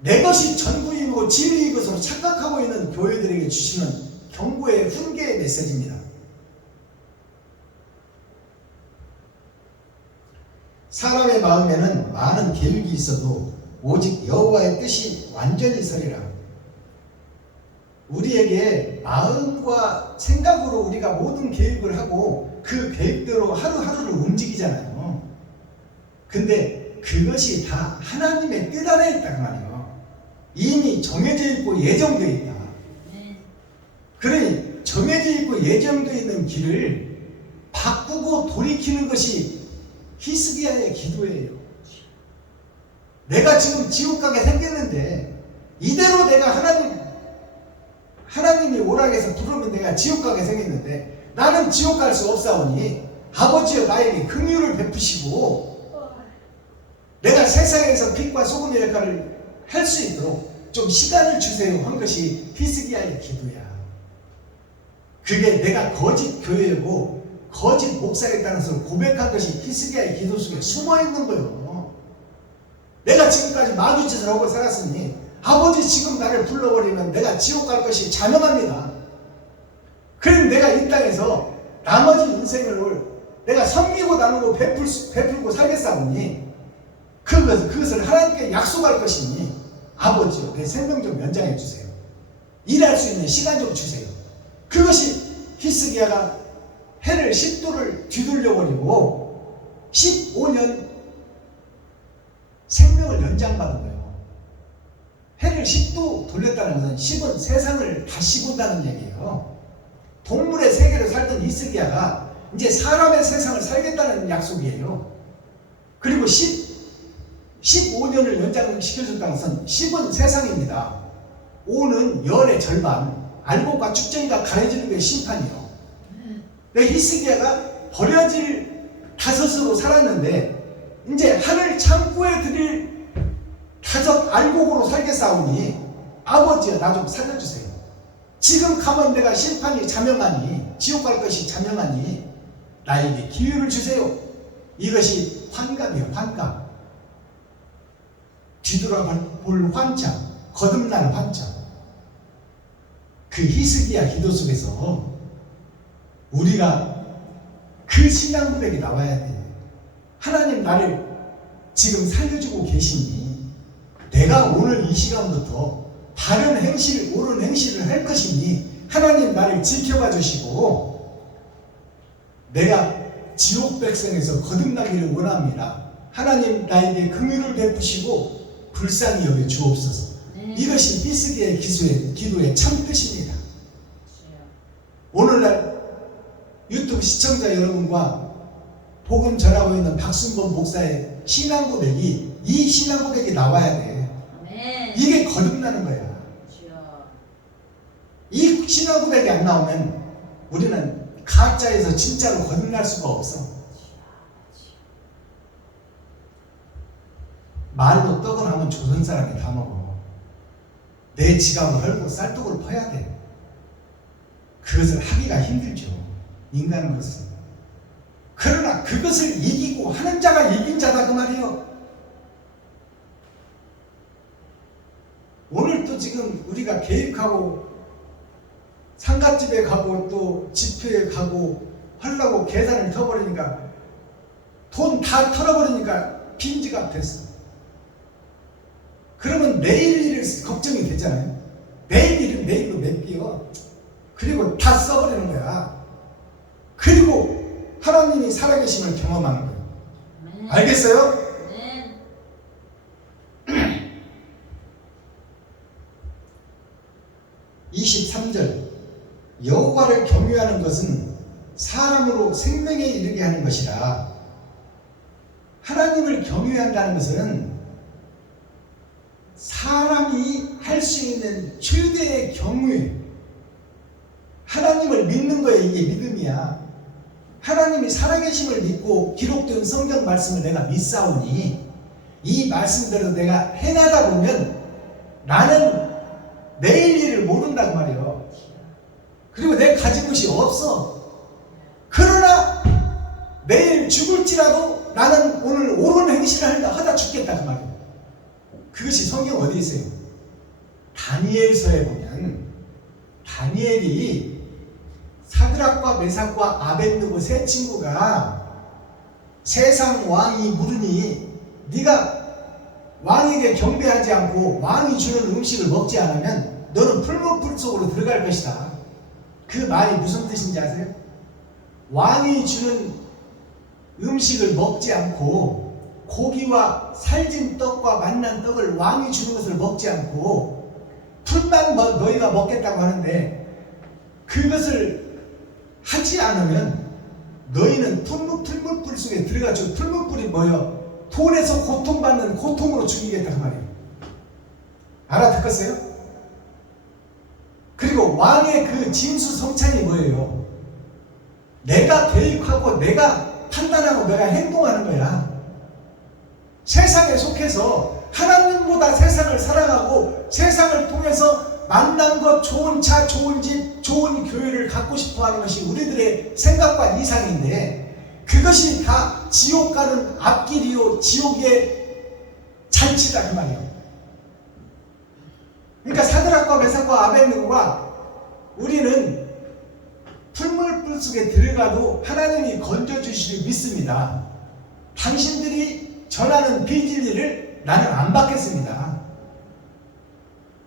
내 것이 전부이고 진리인 것으로 착각하고 있는 교회들에게 주시는 경고의 훈계의 메시지입니다. 사람의 마음에는 많은 계획이 있어도 오직 여호와의 뜻이 완전히 서리라. 우리에게 마음과 생각으로 우리가 모든 계획을 하고 그 계획대로 하루하루를 움직이잖아요. 근데 그것이 다 하나님의 뜻 안에 있다 그 말이에요. 이미 정해져 있고 예정되어 있다. 그러니 정해져 있고 예정되어 있는 길을 바꾸고 돌이키는 것이 히스기야의 기도예요. 내가 지금 지옥 가게 생겼는데 이대로 내가 하나님이 오라고 해서 부르면 내가 지옥 가게 생겼는데 나는 지옥 갈 수 없사오니 아버지여 나에게 긍휼을 베푸시고 내가 세상에서 빛과 소금의 역할을 할 수 있도록 좀 시간을 주세요 한 것이 히스기야의 기도야. 그게 내가 거짓 교회고 거짓 목사였다는 것을 고백한 것이 히스기야의 기도 속에 숨어있는 거예요. 내가 지금까지 마귀짓을 하고 살았으니 아버지 지금 나를 불러버리면 내가 지옥 갈 것이 자명합니다. 그럼 내가 이 땅에서 나머지 인생을 내가 섬기고 나누고 베풀고 살겠사오니 그것을 하나님께 약속할 것이니 아버지요 내 생명 좀 연장해 주세요. 일할 수 있는 시간 좀 주세요. 그것이 히스기야가 해를 10도를 뒤돌려버리고 15년 생명을 연장받은 거예요. 해를 10도 돌렸다는 것은 10은 세상을 다시 본다는 얘기예요. 동물의 세계를 살던 히스기야가 이제 사람의 세상을 살겠다는 약속이에요. 그리고 15년을 연장시켜줬다는 것은 10은 세상입니다. 5는 열의 절반, 알곡과 축전이가 가려지는 게 심판이에요. 히스기야가 버려질 다섯으로 살았는데 이제 하늘 창고에 드릴 다섯 알곡으로 살겠사오니 아버지여 나 좀 살려주세요. 지금 가면 내가 심판이 자명하니 지옥 갈 것이 자명하니 나에게 기회를 주세요. 이것이 환갑이에요. 환갑. 뒤돌아볼 환자, 거듭날 환자. 그 히스기야 기도 속에서 우리가 그 신앙 고백이 나와야 돼. 하나님 나를 지금 살려주고 계시니 내가 오늘 이 시간부터 바른 행실, 옳은 행실을 할 것이니 하나님 나를 지켜봐 주시고 내가 지옥 백성에서 거듭나기를 원합니다. 하나님 나에게 긍휼을 베푸시고 불쌍히 여겨 주옵소서. 이것이 히스기야의 기도의 참뜻입니다. 오늘날 유튜브 시청자 여러분과 복음 전하고 있는 박순범 목사의 신앙 고백이 이 신앙 고백이 나와야 돼. 이게 거듭나는 거야. 이 신앙 고백이 안 나오면 우리는 가짜에서 진짜로 거듭날 수가 없어. 말로 떡을 하면 조선 사람이 다 먹어. 내 지갑을 헐고 쌀떡을 퍼야 돼. 그것을 하기가 힘들죠. 인간으로서. 그러나 그것을 이기고 하는 자가 이긴 자다 그 말이에요. 오늘 또 지금 우리가 계획하고 상갓집에 가고 또 집회에 가고 하려고 계산을 터버리니까 돈 다 털어버리니까 빈지갑 됐어. 그러면 내일 일을 걱정이 되잖아요. 내일 일은 내일로 맡겨. 그리고 다 써버리는 거야. 그리고 하나님이 살아계심을 경험하는 거예요. 알겠어요? 23절 여호와를 경외하는 것은 사람으로 생명에 이르게 하는 것이라. 하나님을 경외한다는 것은 사람이 할 수 있는 최대의 경외. 하나님을 믿는 거에 이게 믿음이야. 하나님이 살아계심을 믿고 기록된 성경 말씀을 내가 믿사오니 이 말씀대로 내가 행하다 보면 나는 내일 일을 모른단 말이에요. 그리고 내가 가진 것이 없어. 그러나 내일 죽을지라도 나는 오늘 옳은 행실을 하다 죽겠다 그 말이에요. 그것이 성경 어디 있어요? 다니엘서에 보면 다니엘이 사드락과 메삭과 아벳느고 세 친구가 세상 왕이 물으니 네가 왕에게 경배하지 않고 왕이 주는 음식을 먹지 않으면 너는 풀무불 속으로 들어갈 것이다. 그 말이 무슨 뜻인지 아세요? 왕이 주는 음식을 먹지 않고 고기와 살진 떡과 맛난 떡을 왕이 주는 것을 먹지 않고 풀만 너희가 먹겠다고 하는데 그것을 하지 않으면 너희는 풀무불 속에 들어가죠. 풀무불이 뭐예요? 돈에서 고통받는 고통으로 죽이겠다 그 말이에요. 알아듣겠어요? 그리고 왕의 그 진수성찬이 뭐예요? 내가 계획하고 내가 판단하고 내가 행동하는 거야. 세상에 속해서 하나님보다 세상을 사랑하고 세상을 통해서 만난 것, 좋은 차, 좋은 집, 좋은 교회를 갖고 싶어 하는 것이 우리들의 생각과 이상인데 그것이 다 지옥 가는 앞길이요 지옥의 잔치다 그 말이에요. 그러니까 사드락과 메삭과 아벳느고가 우리는 풀무불 속에 들어가도 하나님이 건져주시길 믿습니다. 당신들이 전하는 비진리를 나는 안 받겠습니다.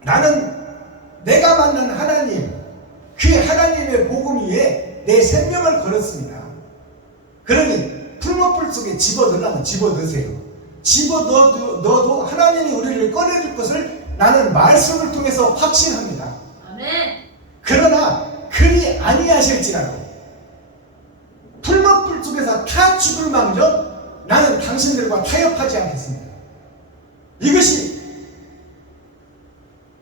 나는 내가 만난 하나님, 그 하나님의 복음 위에 내 생명을 걸었습니다. 그러니 풀무불 속에 집어넣으려면 집어넣으세요. 집어넣어도 하나님이 우리를 꺼내줄 것을 나는 말씀을 통해서 확신합니다. 아멘. 그러나 그리 아니하실지라도 풀무불 속에서 타 죽을 망정 나는 당신들과 타협하지 않겠습니다. 이것이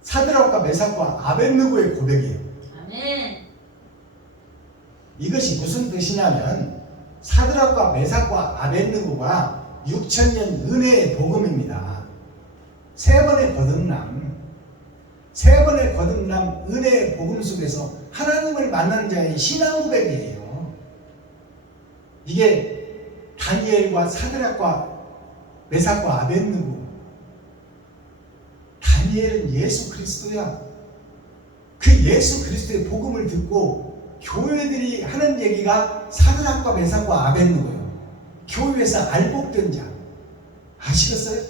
사드락과 메삭과 아벳느고의 고백이에요. 아멘. 이것이 무슨 뜻이냐면 사드락과 메삭과 아벳느고가 6,000년 은혜의 복음입니다. 세 번의 거듭남. 세 번의 거듭남 은혜의 복음 속에서 하나님을 만나는 자의 신앙 고백이에요. 이게 다니엘과 사드락과 메삭과 아벳느고. 다니엘은 예수 그리스도야. 그 예수 그리스도의 복음을 듣고 교회들이 하는 얘기가 사드락과 메삭과 아벳느고예요. 교회에서 알복된 자. 아시겠어요?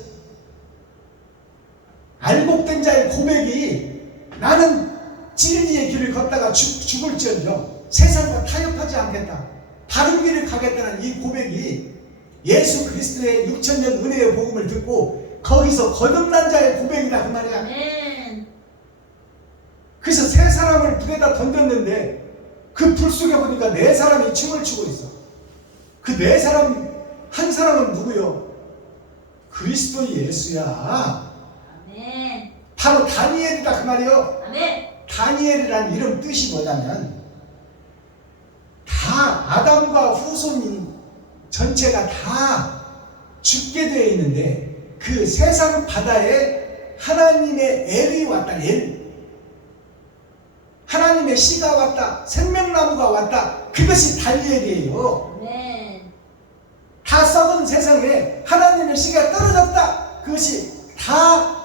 알복된 자의 고백이 나는 진리의 길을 걷다가 죽을지언정 세상과 타협하지 않겠다. 다른 길을 가겠다는 이 고백이 예수 그리스도의 6천년 은혜의 복음을 듣고 거기서 거듭난 자의 고백이다 그 말이야. 아멘. 그래서 세 사람을 불에다 던졌는데 그 불 속에 보니까 네 사람이 춤을 추고 있어. 그 네 사람 한 사람은 누구요? 그리스도 예수야. 아멘. 바로 다니엘이다 그 말이요. 아멘. 다니엘이라는 이름 뜻이 뭐냐면 다 아담과 후손인 전체가 다 죽게 되어 있는데 그 세상 바다에 하나님의 엘이 왔다. 엘. 하나님의 씨가 왔다. 생명나무가 왔다. 그것이 다니엘이에요. 아멘. 다 썩은 세상에 하나님의 씨가 떨어졌다. 그것이 다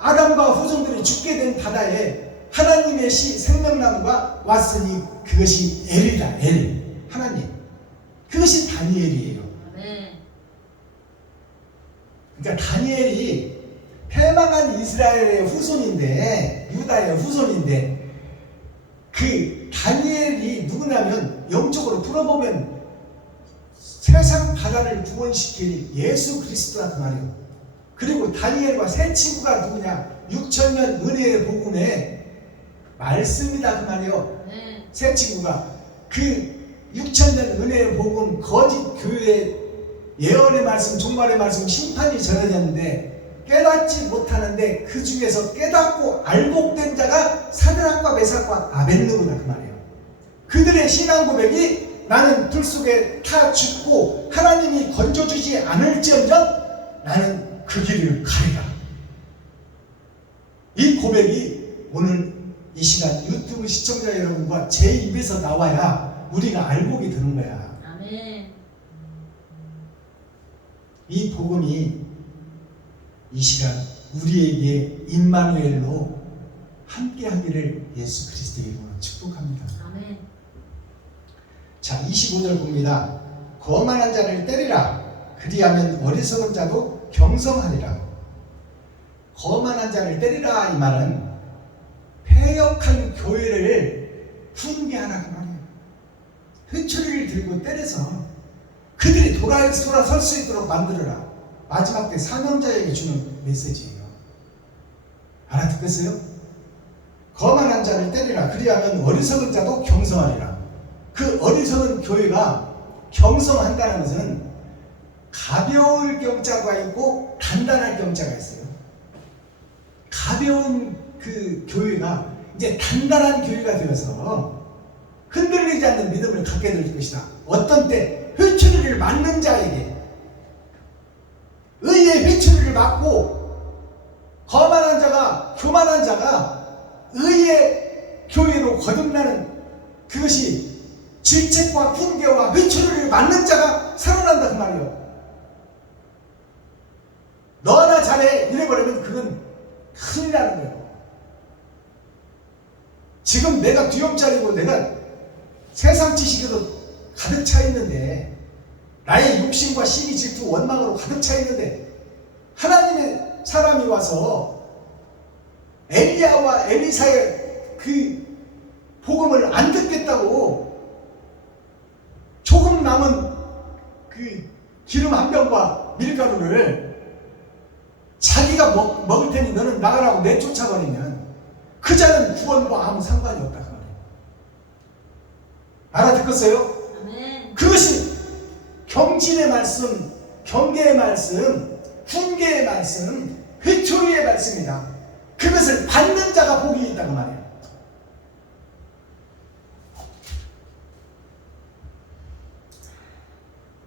아담과 후손들이 죽게 된 바다에 하나님의 씨 생명나무가 왔으니 그것이 엘이다. 엘. 하나님. 그것이 다니엘이에요. 아멘. 그러니까 다니엘이 패망한 이스라엘의 후손인데 유다의 후손인데 그 다니엘이 누구냐면 영적으로 풀어보면 세상 바다를 구원시킬 예수 그리스도라 그 말이에요. 그리고 다니엘과 세 친구가 누구냐? 6천년 은혜의 복음의 말씀이다 그 말이에요. 세 친구가 그 6천년 은혜의 복음 거짓 교회의 예언의 말씀, 종말의 말씀, 심판이 전해졌는데 깨닫지 못하는데 그 중에서 깨닫고 알복된 자가 사드락과 메삭과 아벳느고다 그 말이에요. 그들의 신앙 고백이 나는 불 속에 타 죽고 하나님이 건져주지 않을지언정 나는 그 길을 가리라. 이 고백이 오늘 이 시간 유튜브 시청자 여러분과 제 입에서 나와야 우리가 알복이 드는 거야. 아멘. 이 복음이 이 시간 우리에게 임마누엘로 함께하기를 예수 그리스도의 이름으로 축복합니다. 아멘. 자, 25절 봅니다. 거만한 자를 때리라. 그리하면 어리석은 자도 경성하리라. 거만한 자를 때리라 이 말은 패역한 교회를 훈계하라 그 말이에요. 회초리를 들고 때려서 그들이 돌아설 수 있도록 만들어라. 마지막 때 사명자에게 주는 메시지예요. 알아듣겠어요? 거만한 자를 때리라. 그리하면 어리석은 자도 경성하리라. 그 어리석은 교회가 경성한다는 것은 가벼울 경자가 있고 단단할 경자가 있어요. 가벼운 그 교회가 이제 단단한 교회가 되어서 흔들리지 않는 믿음을 갖게 될 것이다. 어떤 때 회초리를 맞는 자에게 의의 회초리를 맞고 거만한 자가 교만한 자가 의의 교회로 거듭나는 그것이 질책과 훈계와 회초리를 맞는 자가 살아난다 그 말이에요. 너나 잘해 이래버리면 그건 큰일 나는 거예요. 지금 내가 뒤엄차리고 내가 세상 지식에도 가득 차 있는데 나의 욕심과 시기 질투 원망으로 가득 차 있는데 하나님의 사람이 와서 엘리야와 엘리사의 그 복음을 안 듣겠다고 조금 남은 그 기름 한 병과 밀가루를 자기가 먹을 테니 너는 나가라고 내쫓아버리면 그 자는 구원과 아무 상관이 없다 그 말이에요. 알아듣겠어요? 아멘. 그것이 경진의 말씀, 경계의 말씀, 훈계의 말씀, 회초리의 말씀이다. 그것을 받는 자가 복이 있다 그 말이에요.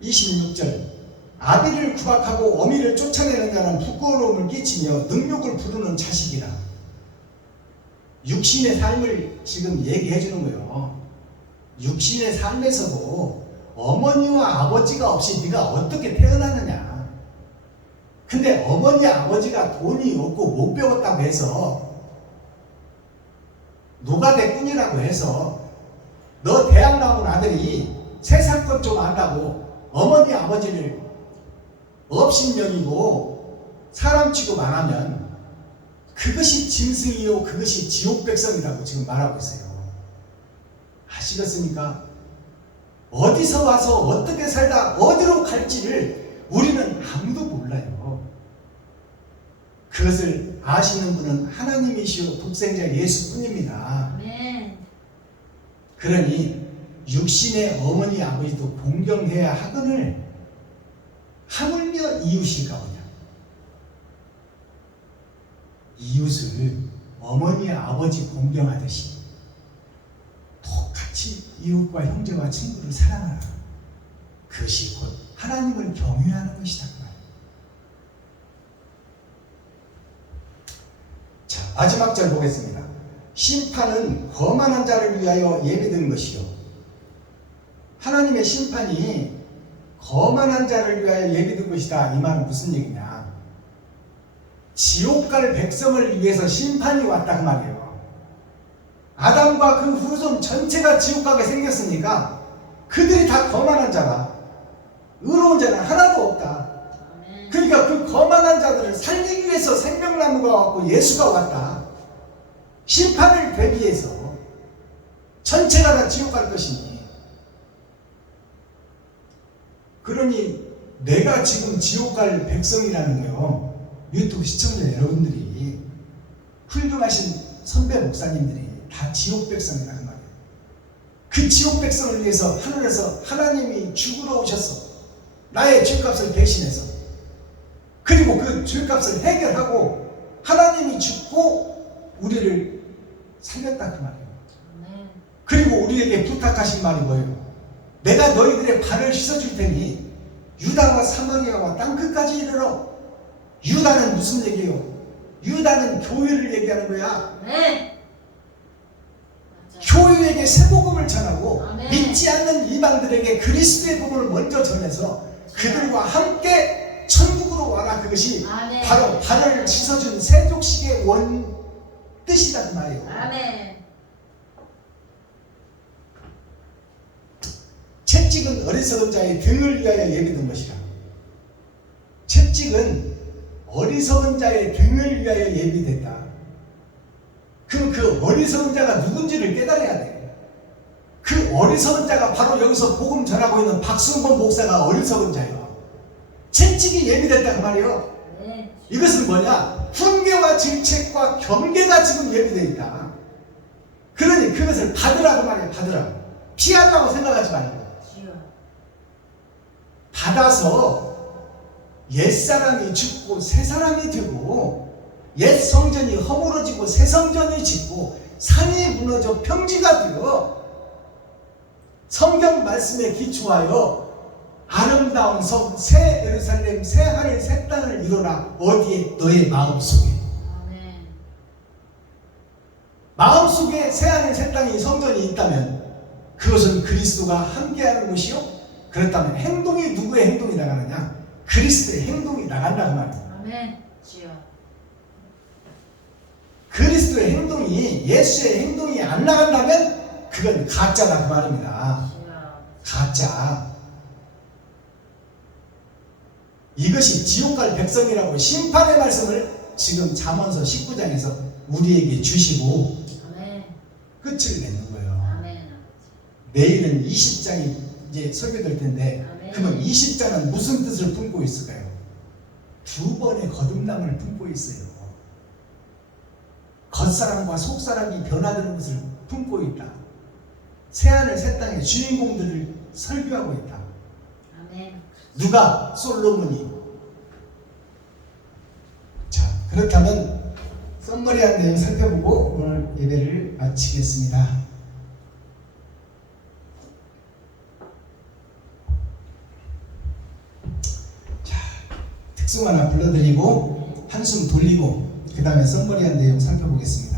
(26절) 아비를 구박하고 어미를 쫓아내는 자는 부끄러움을 끼치며 능욕을 부르는 자식이라. 육신의 삶을 지금 얘기해 주는 거예요. 육신의 삶에서도 어머니와 아버지가 없이 네가 어떻게 태어났느냐. 근데 어머니 아버지가 돈이 없고 못 배웠다고 해서 노가대꾼이라고 해서 너 대학 나온 아들이 세상 것 좀 안다고 어머니 아버지를 업신여기고 사람 취급 안 하면 그것이 짐승이요 그것이 지옥 백성이라고 지금 말하고 있어요. 아시겠습니까? 어디서 와서 어떻게 살다 어디로 갈지를 우리는 아무도 몰라요. 그것을 아시는 분은 하나님이시오 독생자 예수뿐입니다. 아멘. 그러니 육신의 어머니 아버지도 공경해야 하거늘 하물며 이웃일까보냐. 이웃을 어머니 아버지 공경하듯이 똑같이 이웃과 형제와 친구를 사랑하라. 그것이 곧 하나님을 경외하는 것이다. 그 말이에요. 자, 마지막 절 보겠습니다. 심판은 거만한 자를 위하여 예비된 것이요. 하나님의 심판이 거만한 자를 위하여 예비된 것이다. 이 말은 무슨 얘기냐? 지옥 갈 백성을 위해서 심판이 왔다 그 말이에요. 아담과 그 후손 전체가 지옥 가게 생겼으니까 그들이 다 거만한 자다. 의로운 자는 하나도 없다. 아멘. 그러니까 그 거만한 자들을 살리기 위해서 생명나무가 왔고 예수가 왔다. 심판을 대비해서 전체가 다 지옥 갈 것이니, 그러니 내가 지금 지옥 갈 백성이라는 거요. 유튜브 시청자 여러분들이 훌륭하신 선배 목사님들이 다 지옥 백성이라는 말이에요. 그 지옥 백성을 위해서 하늘에서 하나님이 죽으러 오셔서 나의 죄값을 대신해서, 그리고 그 죄값을 해결하고 하나님이 죽고 우리를 살렸다 그 말이에요. 아멘. 그리고 우리에게 부탁하신 말이 뭐예요? 내가 너희들의 발을 씻어줄 테니 유다와 사마리아와 땅끝까지 이르러. 유다는 무슨 얘기예요? 유다는 교회를 얘기하는 거야. 아멘. 맞아요. 교회에게 새 복음을 전하고 아멘. 믿지 않는 이방들에게 그리스도의 복음을 먼저 전해서 그들과 함께 천국으로 와라. 그것이 아멘. 바로 발을 씻어준 세족식의 원 뜻이다 그 말이에요. 아멘. 채찍은 어리석은 자의 등을 위하여 예비된 것이라. 채찍은 어리석은 자의 등을 위하여 예비됐다. 그럼 그 어리석은 자가 누군지를 깨달아야 돼. 그 어리석은 자가 바로 여기서 복음 전하고 있는 박승범 목사가 어리석은 자예요. 채찍이 예비됐다 그 말이에요. 네. 이것은 뭐냐? 훈계와 질책과 경계가 지금 예비되어 있다. 그러니 그것을 받으라고 말이에요. 받으라고. 피하려고 생각하지 말고 주여. 받아서 옛사람이 죽고 새사람이 되고, 옛 성전이 허물어지고 새 성전이 짓고 산이 무너져 평지가 되어 성경 말씀에 기초하여 아름다운 성 새 예루살렘 새 하늘 새 땅을 이루라. 어디에? 너의 마음속에. 아멘. 마음속에 새 하늘 새 땅이 성전이 있다면 그것은 그리스도가 함께하는 것이요. 그렇다면 행동이 누구의 행동이 나가느냐? 그리스도의 행동이 나간다고 말이에요. 아멘. 주여. 그리스도의 행동이, 예수의 행동이 안 나간다면 그건 가짜다 그 말입니다. 주여. 가짜. 이것이 지옥 갈 백성이라고 심판의 말씀을 지금 잠언서 19장에서 우리에게 주시고 아멘. 끝을 맺는 거예요. 아멘. 내일은 20장이 이제 설교될 텐데, 아멘. 그러면 20장은 무슨 뜻을 품고 있을까요? 두 번의 거듭남을 품고 있어요. 겉사람과 속사람이 변화되는 것을 품고 있다. 새하늘 새 땅의 주인공들을 설교하고 있다. 아멘. 누가? 솔로몬이. 자, 그렇다면 썸머리한 내용 살펴보고 오늘 예배를 마치겠습니다. 자, 특송 하나 불러드리고 한숨 돌리고 그 다음에 썸머리한 내용 살펴보겠습니다.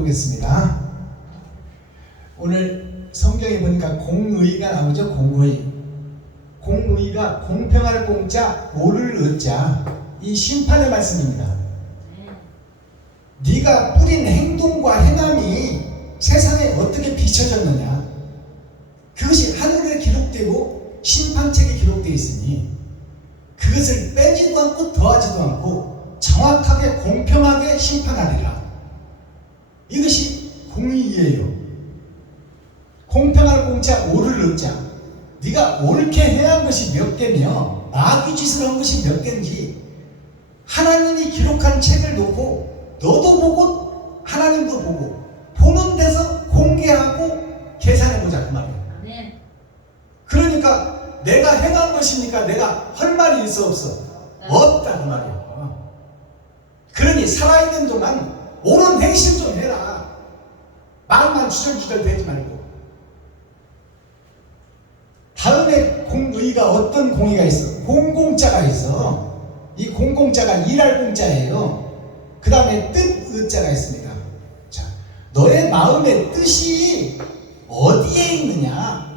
읽어보겠습니다. 오늘 성경에 보니까 공의가 나오죠. 공의가 공평할 공자, 오를 의자. 이 심판의 말씀입니다. 네가 뿌린 행동과 행함이 세상에 어떻게 비춰졌느냐, 그것이 하늘에 기록되고 심판책에 기록되어 있으니 그것을 빼지도 않고 더하지도 않고 정확하게 공평하게 심판하리라. 이것이 공의예요. 공평할 공자, 오를 의자. 네가 옳게 해야 한 것이 몇 개며 마귀 짓을 한 것이 몇 개인지 하나님이 기록한 책을 놓고 너도 보고 하나님도 보고 보는 데서 공개하고 계산해보자 그 말이에요. 아멘. 그러니까 내가 행한 것이니까 내가 할 말이 있어 없어? 없다 그 말이에요. 그러니 살아있는 동안 옳은 행실 좀 해라. 말만 주절주절 되지 말고. 다음에 공의가 어떤 공의가 있어? 공공자가 있어. 이 공공자가 일할 공자예요. 그 다음에 뜻의자가 있습니다. 자, 너의 마음의 뜻이 어디에 있느냐?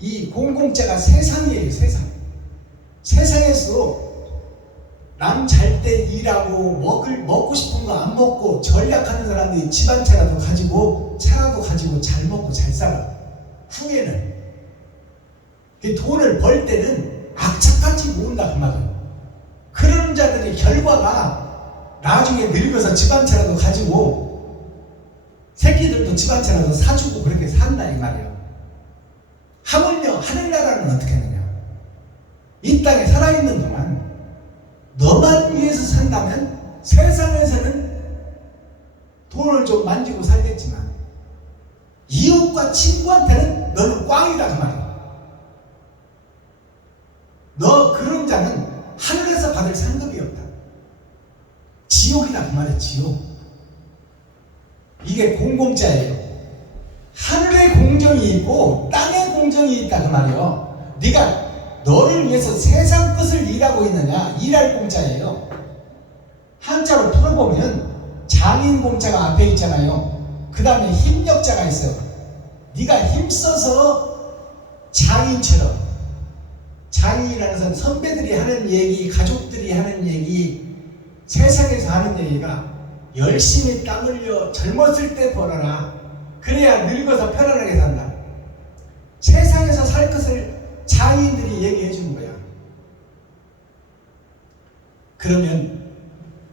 이 공공자가 세상이에요. 세상에서 남 잘 때 일하고 먹고 싶은 거 안 먹고 전략하는 사람들이 집안 차라도 가지고 차라도 가지고 잘 먹고 잘 살아. 후에는 돈을 벌 때는 악착같이 모은다 그 말이에요. 그런 자들의 결과가 나중에 늙어서 집안차라도 가지고 새끼들도 집안차라도 사주고 그렇게 산다 이 말이에요. 하물며 하늘나라는 어떻게 하느냐? 이 땅에 살아있는 동안 너만 위해서 산다면 세상에서는 돈을 좀 만지고 살겠지만 이웃과 친구한테는 너는 꽝이다 그 말이에요. 너 그런 자는 하늘에서 받을 상급이 없다. 지옥이다 그 말이에요. 지옥. 이게 공공자예요. 하늘의 공정이 있고 땅의 공정이 있다 그 말이에요. 네가 너를 위해서 세상 것을 일하고 있느냐, 일할 공자예요. 한자로 풀어보면 장인 공자가 앞에 있잖아요. 그 다음에 힘력자가 있어요. 네가 힘써서 장인처럼, 장인이라는 것은 선배들이 하는 얘기, 가족들이 하는 얘기, 세상에서 하는 얘기가 열심히 땀 흘려 젊었을 때 벌어라. 그래야 늙어서 편안하게 산다. 세상에서 살 것을 장인들이 얘기해 주는 거야. 그러면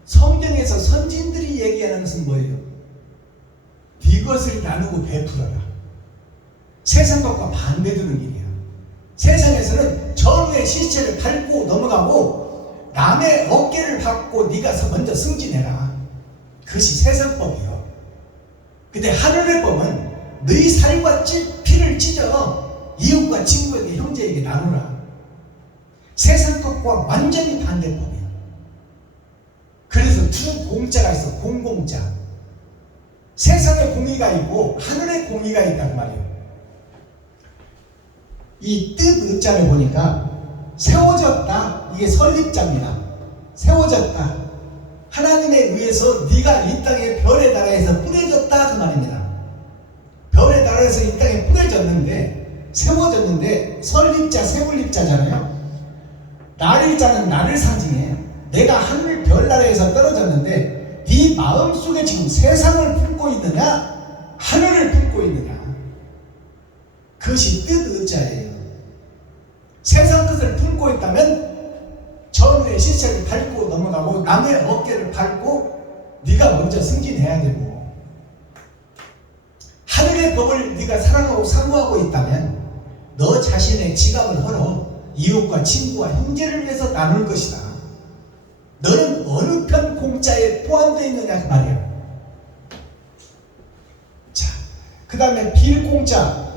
성경에서 선진들이 얘기하는 것은 뭐예요? 네 것을 나누고 베풀어라. 세상 것과 반대되는 길이야. 세상에서는 전우의 시체를 밟고 넘어가고 남의 어깨를 밟고 네가 먼저 승진해라. 그것이 세상법이요. 근데 하늘의 법은 너희 살과 피를 찢어 이웃과 친구에게 형제에게 나누라. 세상 것과 완전히 반대법이야. 그래서 두 공자가 있어. 공공자. 세상의 공의가 있고 하늘의 공의가 있단 말이에요. 이 뜻의자를 보니까 세워졌다. 이게 설립자입니다. 세워졌다. 하나님에 의해서 네가 이 땅의 별의 나라에서 뿌려졌다 그 말입니다. 별의 나라에서 이 땅에 뿌려졌는데, 세워졌는데, 설립자, 세울립자잖아요. 나를자는 나를 상징해요. 내가 하늘 별나라에서 떨어졌는데 네 마음속에 지금 세상을 품고 있느냐, 하늘을 품고 있느냐. 그것이 뜻의자예요. 세상 것을 품고 있다면 전우의 시체를 밟고 넘어가고 남의 어깨를 밟고 네가 먼저 승진해야 되고, 하늘의 법을 네가 사랑하고 사모하고 있다면 너 자신의 지갑을 헐어 이웃과 친구와 형제를 위해서 나눌 것이다. 너는 어느 편 공짜에 포함되어 있느냐 그 말이야. 자, 그 다음에 빌공짜.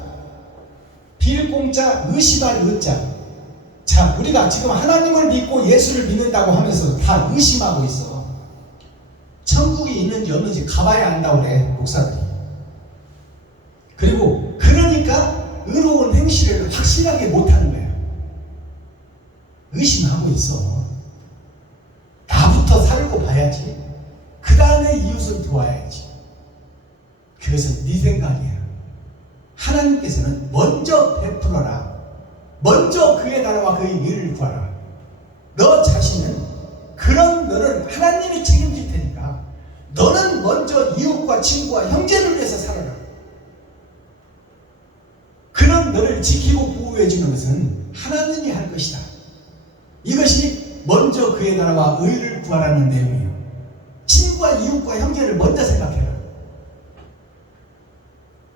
빌공짜, 의심할 의자. 자, 우리가 지금 하나님을 믿고 예수를 믿는다고 하면서 다 의심하고 있어. 천국이 있는지 없는지 가봐야 안다고 그래, 목사들이. 그리고 그러니까 의로운 행실을 확실하게 못하는 거야. 의심하고 있어. 나부터 살고 봐야지. 그 다음에 이웃을 도와야지. 그것은 네 생각이야. 하나님께서는 먼저 베풀어라. 먼저 그의 나라와 그의 의를 구하라. 너 자신은 그런 너를 하나님이 책임질 테니까 너는 먼저 이웃과 친구와 형제를 위해서 살아라. 그런 너를 지키고 보호해 주는 것은 하나님이 할 것이다. 이것이 먼저 그의 나라와 의를 구하라는 내용이에요. 친구와 이웃과 형제를 먼저 생각해라.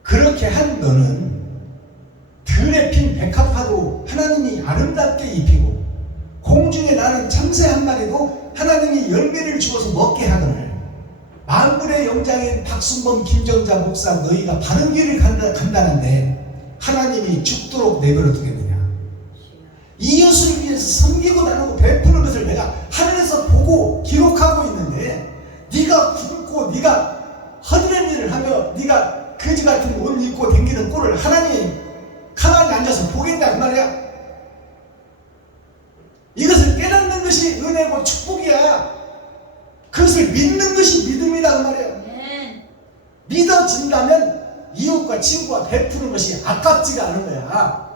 그렇게 한 너는 들에 핀 백합화도 하나님이 아름답게 입히고 공중에 나는 참새 한 마리도 하나님이 열매를 주어서 먹게 하거늘 만물의 영장인 박순범 김정자 목사 너희가 바른 길을 간다는데 하나님이 죽도록 내버려 두겠느냐. 이웃을 위해서 섬기고 나누고 베푸는 것을 내가 하늘에서 보고 기록하고 있는데 네가 굶고 네가 허드렛 일을 하며 네가 거지 같은 옷 입고 댕기는 꼴을 하나님이 가만히 앉아서 보겠다 그 말이야. 이것을 깨닫는 것이 은혜고 축복이야. 그것을 믿는 것이 믿음이다 그 말이야. 믿어진다면 이웃과 친구와 베푸는 것이 아깝지가 않은 거야.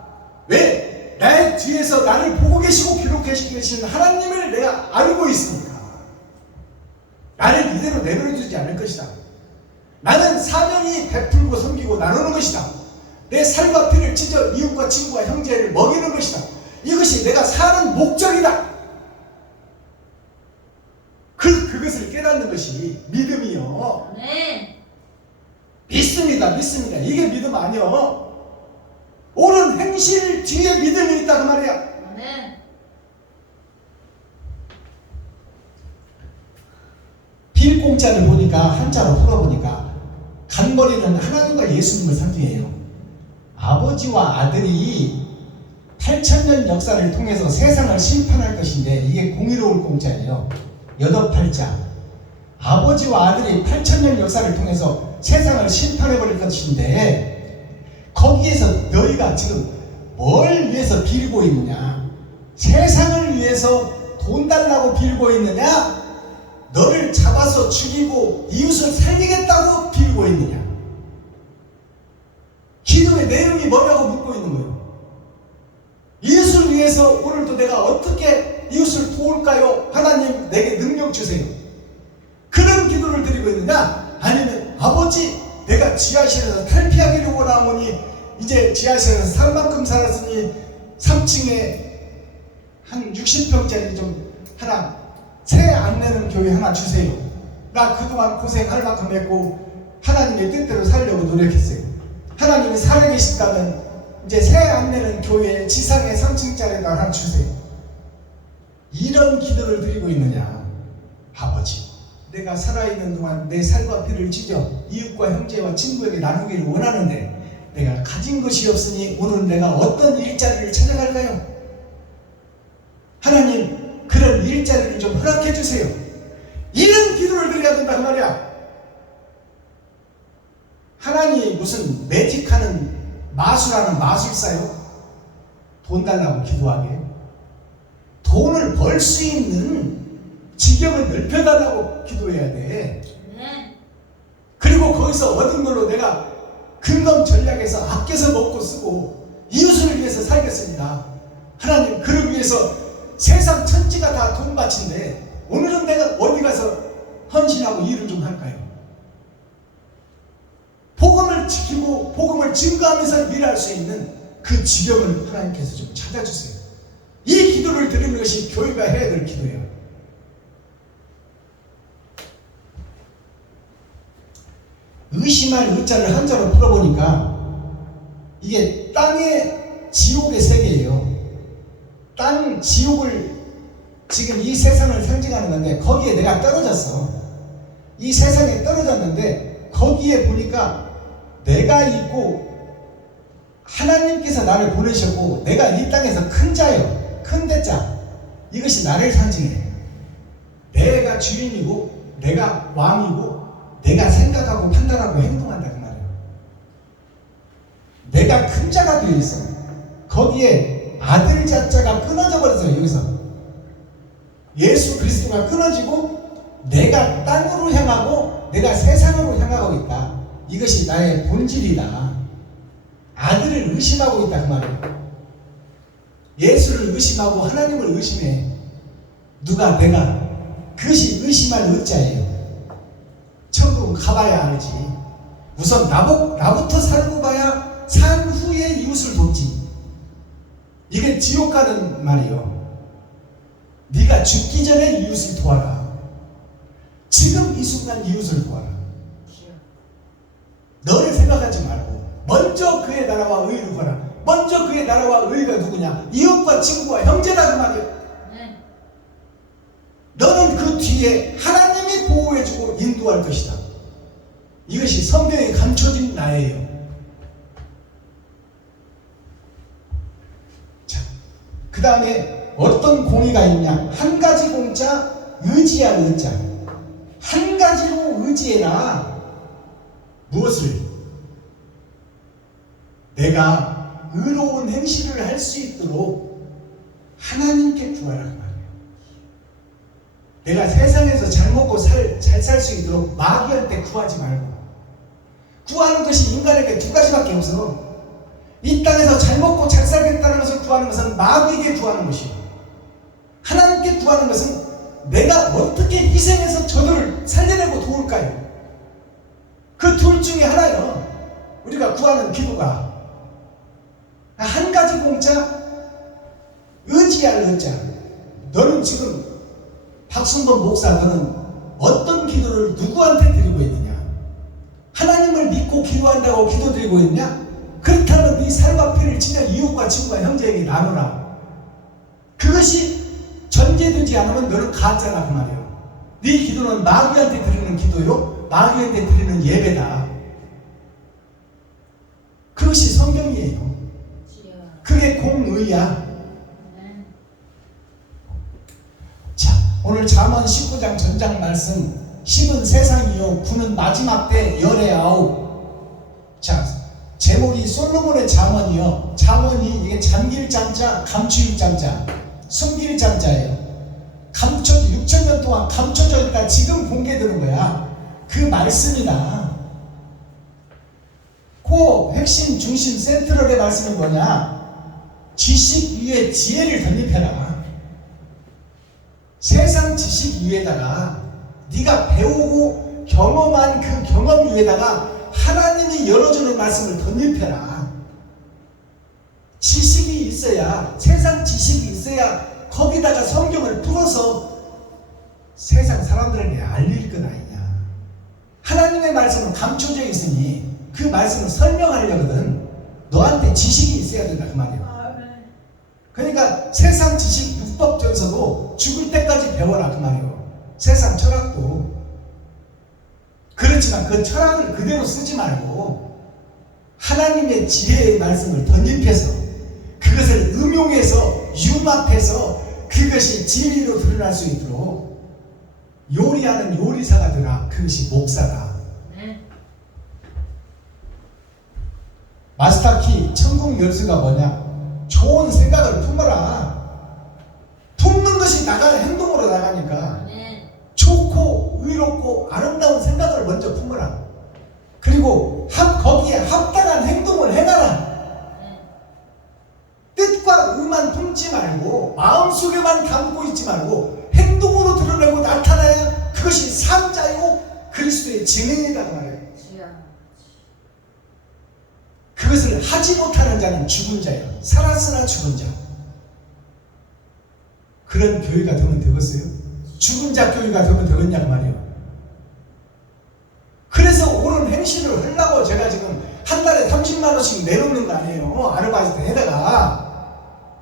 왜? 나의 뒤에서 나를 보고 계시고 기록해 계시는 하나님을 내가 알고 있으니까 나를 이대로 내버려 두지 않을 것이다. 나는 사명이 베풀고 섬기고 나누는 것이다. 내 살과 피를 찢어 이웃과 친구와 형제를 먹이는 것이다. 이것이 내가 사는 목적이다. 그것을 깨닫는 것이 믿음이요. 믿습니다. 이게 믿음 아니요. 옳은 행실 뒤에 믿음이 있다 그 말이야. 빌공자를 보니까 한자로 풀어보니까 간머리는 하나님과 예수님을 상징해요. 아버지와 아들이 8,000년 역사를 통해서 세상을 심판할 것인데 이게 공의로울 공자예요. 여덟팔자. 아버지와 아들이 8,000년 역사를 통해서 세상을 심판해버릴 것인데 거기에서 너희가 지금 뭘 위해서 빌고 있느냐? 세상을 위해서 돈 달라고 빌고 있느냐? 너를 잡아서 죽이고 이웃을 살리겠다고 빌고 있느냐? 기도의 내용이 뭐라고 묻고 있는 거예요. 이웃을 위해서 오늘도 내가 어떻게 이웃을 도울까요? 하나님 내게 능력 주세요. 그런 기도를 드리고 있느냐? 아니면 아버지 내가 지하실에서 탈피하기를 원하오니 이제 지하실에서 살 만큼 살았으니 3층에 한 60평짜리 좀 하나 새 안 내는 교회 하나 주세요. 나 그동안 고생할 만큼 했고 하나님의 뜻대로 살려고 노력했어요. 하나님이 살아계신다면 이제 새 안 내는 교회 지상에 3층짜리 하나 주세요. 이런 기도를 드리고 있느냐? 아버지 내가 살아있는 동안 내 살과 피를 찢어 이웃과 형제와 친구에게 나누기를 원하는데 내가 가진 것이 없으니 오늘 내가 어떤 일자리를 찾아갈까요? 하나님 그런 일자리를 좀 허락해 주세요. 이런 기도를 드려야 된다 그 말이야. 하나님이 무슨 매직하는 마술하는 마술사요? 돈 달라고 기도하게. 돈을 벌 수 있는 지경을 넓혀달라고 기도해야 돼. 그리고 거기서 얻은 걸로 내가 근검 전략에서 아껴서 먹고 쓰고 이웃을 위해서 살겠습니다. 하나님 그러기 위해서 세상 천지가 다 돈밭인데 오늘은 내가 어디 가서 헌신하고 일을 좀 할까요? 복음을 지키고 복음을 증거하면서 일할 수 있는 그 지경을 하나님께서 좀 찾아주세요. 이 기도를 드리는 것이 교회가 해야 될 기도예요. 의심할 의자를 한자로 풀어보니까 이게 땅의 지옥의 세계예요. 땅 지옥을 지금 이 세상을 상징하는 건데 거기에 내가 떨어졌어. 이 세상에 떨어졌는데 거기에 보니까 내가 있고 하나님께서 나를 보내셨고 내가 이 땅에서 큰 자요. 큰 대자. 이것이 나를 상징해. 내가 주인이고 내가 왕이고 내가 생각하고 판단하고 행동한다 그 말이야. 내가 큰 자가 되어 있어. 거기에 아들 자자가 끊어져 버렸어요. 여기서 예수 그리스도가 끊어지고 내가 땅으로 향하고 내가 세상으로 향하고 있다. 이것이 나의 본질이다. 아들을 의심하고 있다 그 말이에요. 예수를 의심하고 하나님을 의심해. 누가? 내가. 그것이 의심할 의자예요. 천국 가봐야 알지. 우선 나부터 살고 봐야 산 후에 이웃을 돕지. 이게 지옥 가는 말이요. 네가 죽기 전에 이웃을 도와라. 지금 이 순간 이웃을 도와라. 주여. 너를 생각하지 말고 먼저 그의 나라와 의를 구하라. 먼저 그의 나라와 의가 누구냐? 이웃과 친구와 형제다 그 말이에요. 아멘. 너는 그 뒤에 하나님이 보호해주고 인도할 것이다. 이것이 성경에 감춰진 나예요. 자, 그 다음에 어떤 공의가 있냐? 한 가지 공자, 의지할 의자. 한 가지로 의지해라. 무엇을? 내가 의로운 행실을 할 수 있도록 하나님께 구하라 그 말이에요. 내가 세상에서 잘 먹고 잘 살 수 있도록 마귀한테 구하지 말고. 구하는 것이 인간에게 두 가지밖에 없어. 이 땅에서 잘 먹고 잘 살겠다는 것을 구하는 것은 마귀에게 구하는 것이에요. 하나님께 구하는 것은 내가 어떻게 희생해서 저들을 살려내고 도울까요? 그 둘 중에 하나요. 우리가 구하는 기도가 한 가지 공짜, 의지할 의자. 너는 지금 박순범 목사, 너는 어떤 기도를 누구한테 드리고 있느냐? 하나님을 믿고 기도한다고 기도드리고 있냐? 그렇다면 네 살과 피를 친한 이웃과 친구와 형제에게 나누라. 그것이 전제되지 않으면 너는 가짜라 그 말이에요. 네 기도는 마귀한테 드리는 기도요, 마귀한테 드리는 예배다. 그것이 성경이에요. 주여. 그게 공의야. 아멘. 자, 오늘 잠언 19장 전장 말씀 10은 세상이요 9는 마지막 때 열의 아홉. 자, 제목이 솔로몬의 잠언이요. 잠언이 이게 잠길 잠자, 감추일 잠자, 숨길 잠자예요. 6,000년 동안 감춰져 있다 지금 공개되는 거야. 그 말씀이다. 그 핵심 중심 센트럴의 말씀이 뭐냐? 지식 위에 지혜를 덧입혀라. 세상 지식 위에다가 네가 배우고 경험한 그 경험 위에다가 하나님이 열어주는 말씀을 덧입혀라. 지식이 있어야, 세상 지식이 있어야 거기다가 성경을 풀어서 세상 사람들에게 알릴 것 아니냐. 하나님의 말씀은 감춰져 있으니 그 말씀을 설명하려거든 너한테 지식이 있어야 된다 그 말이에요. 그러니까 세상 지식 율법전서도 죽을 때까지 배워라 그 말이에요. 세상 철학도. 그렇지만 그 철학을 그대로 쓰지 말고 하나님의 지혜의 말씀을 덧입혀서 그것을 음용해서 융합해서 그것이 진리로 드러날 수 있도록 요리하는 요리사가 되라. 그것이 목사다. 아멘. 마스터키 천국 열쇠가 뭐냐? 좋은 생각을 품어라. 품는 것이 행동으로 나가니까 아멘. 좋고 의롭고 아름다운 생각을 먼저 품어라. 그리고 거기에 합당한 행동을 행하라. 뜻과 의만 품지 말고 마음속에만 담고 있지 말고 행동으로 드러내고 나타나야 그것이 삶자이고 그리스도의 증인이다 그 말이에요. 주여. 그것을 하지 못하는 자는 죽은 자예요. 살았으나 죽은 자. 그런 교회가 되면 되겠어요? 죽은 자 교회가 되면 되겠냐 그 말이에요. 그래서 옳은 행실을 하려고 제가 지금 한 달에 30만 원씩 내놓는 거 아니에요. 아르바이트 해다가.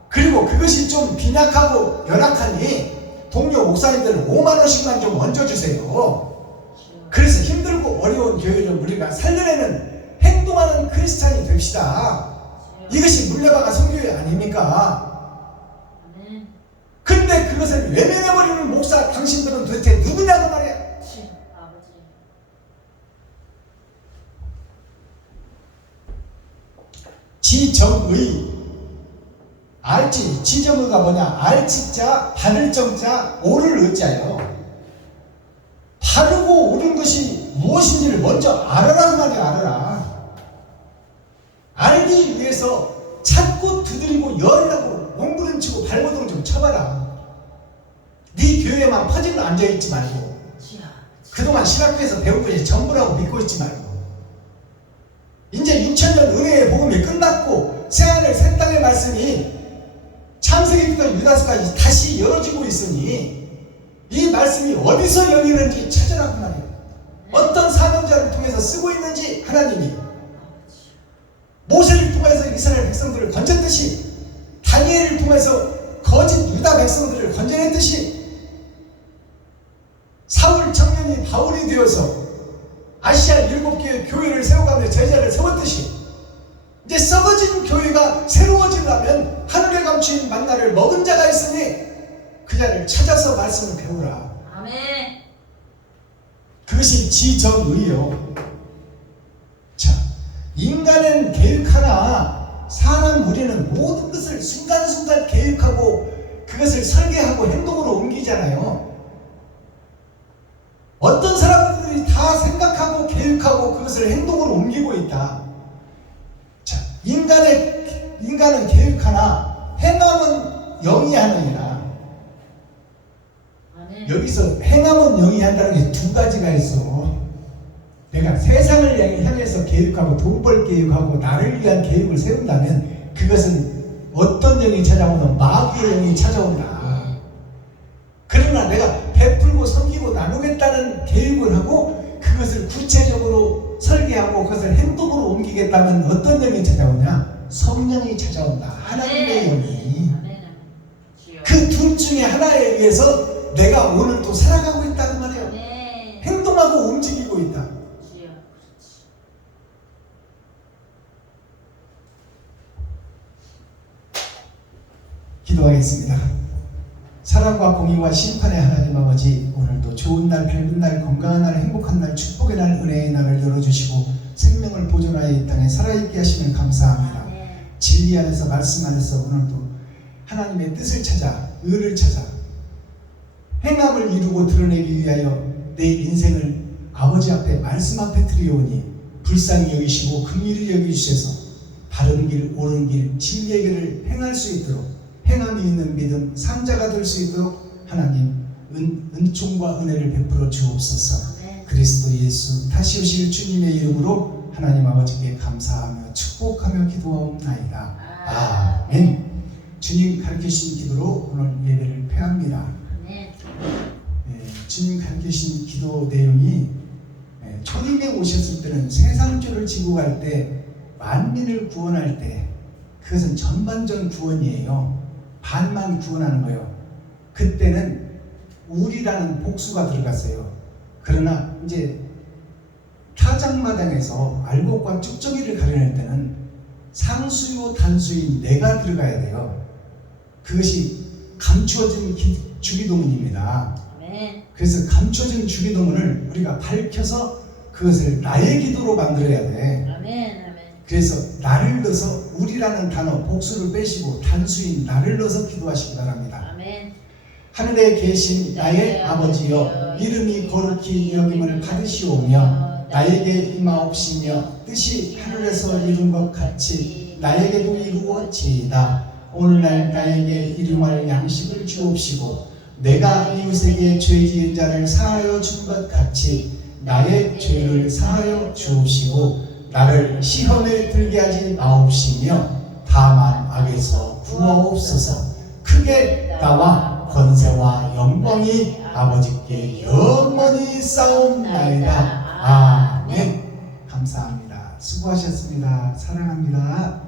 그리고 그것이 좀 빈약하고 연약하니 동료 목사님들은 5만 원씩만 좀 얹어주세요. 그래서 힘들고 어려운 교회 좀 우리가 살려내는 행동하는 크리스찬이 됩시다. 이것이 물레방아 선교회 아닙니까? 아멘. 근데 그것을 외면해버리는 목사 당신들은 도대체 누구냐고 말이야. 아버지. 지정의. 알지. 지정의가 뭐냐? 알지자, 바를 정자, 옳을 의자예요. 바르고 옳은 것이 무엇인지를 먼저 알아라 그 말이야. 알아라. 알기 위해서 찾고 두드리고 열라고 몸부림치고 발버둥 좀 쳐봐라. 네 교회에만 퍼질러 앉아있지 말고 주여. 그동안 신학교에서 배운 것이 전부라고 믿고 있지 말고 이제 6천년 은혜의 복음이 끝났고 새하늘 새 땅의 말씀이 창세기부터 유다서까지 다시 열어지고 있으니 이 말씀이 어디서 열리는지 찾으라고 말이에요. 어떤 사명자를 통해서 쓰고 있는지 하나님이 모세를 통해서 이스라엘 백성들을 건졌듯이 다니엘을 통해서 거짓 유다 백성들을 건져냈듯이 사울 청년이 바울이 되어서 아시아 7개의 교회를 세워가며 제자를 세웠듯이 이제 썩어진 교회가 새로워지려면 하늘에 감추인 만나를 먹은 자가 있으니 그 자를 찾아서 말씀을 배우라. 아멘. 그것이 지정의요. 자, 인간은 계획하나 사람 우리는 모든 것을 순간순간 계획하고 그것을 설계하고 행동으로 옮기잖아요. 어떤 사람들이 다 생각하고 계획하고 그것을 행동으로 옮기고 있다. 자, 인간은 계획하나 행함은 영이하느니라. 아멘. 여기서 행함은 영이한다는 게 두 가지가 있어. 내가 세상을 향해서 계획하고 돈 벌 계획하고 나를 위한 계획을 세운다면 그것은 어떤 영이 찾아오는 마귀의 영이 찾아온다. 그러나 내가 베풀고 섬기고 나누겠다는 계획을 하고 그것을 구체적으로 설계하고 그것을 행동으로 옮기겠다면 어떤 영이 찾아오냐? 성령이 찾아온다. 하나님의 영이. 아멘. 주여. 그 둘 중에 하나에 의해서 내가 오늘 또 살아가고 있다는 말이에요. 아멘. 행동하고 움직이고 있다. 주여. 기도하겠습니다. 사랑과 공의와 심판의 하나님 아버지, 오늘도 좋은 날, 밝은 날, 건강한 날, 행복한 날, 축복의 날, 은혜의 날을 열어주시고 생명을 보존하여 이 땅에 살아있게 하시면 감사합니다. 아멘. 진리 안에서 말씀 안에서 오늘도 하나님의 뜻을 찾아 의를 찾아 행함을 이루고 드러내기 위하여 내 인생을 아버지 앞에 말씀 앞에 드리오니 불쌍히 여기시고 긍휼히 여기주셔서 바른 길 옳은 길 진리의 길을 행할 수 있도록 행함이 있는 믿음 상자가 될 수 있도록 하나님 은총과 은혜를 베풀어 주옵소서. 아멘. 그리스도 예수 다시 오실 주님의 이름으로 하나님 아버지께 감사하며 축복하며 기도하옵나이다. 아멘. 주님 가르치신 기도로 오늘 예배를 폐합니다. 아멘. 주님 가르치신 기도 내용이 초림에 오셨을 때는 세상죄를 지고 갈 때 만민을 구원할 때 그것은 전반전 구원이에요. 반만 구원하는 거예요. 그때는 우리라는 복수가 들어갔어요. 그러나 이제 타작마당에서 알곡과 쭉정이를 가려낼 때는 상수요 단수인 내가 들어가야 돼요. 그것이 감추어진 주기도문입니다. 아멘. 그래서 감춰진 주기도문을 우리가 밝혀서 그것을 나의 기도로 만들어야 돼. 아멘. 아멘. 그래서 나를 넣어서 우리라는 단어 복수를 빼시고 단수인 나를 넣어서 기도하시기 바랍니다. 아멘. 하늘에 계신 나의 아버지여 이름이 거룩히 여김을 받으시오며 나에게 임하옵시며 뜻이 하늘에서 이룬 것 같이 나에게도 이루어지이다. 오늘날 나에게 일용할 양식을 주옵시고 내가 이웃에게 죄 지은 자를 사하여 준 것 같이 나의 죄를 사하여 주옵시고 나를 시험에 들게 하지 마옵시며 다만 악에서 구하옵소서. 크게 나와 권세와 영광이 아버지께 영원히 싸움나이다. 아멘. 감사합니다. 수고하셨습니다. 사랑합니다.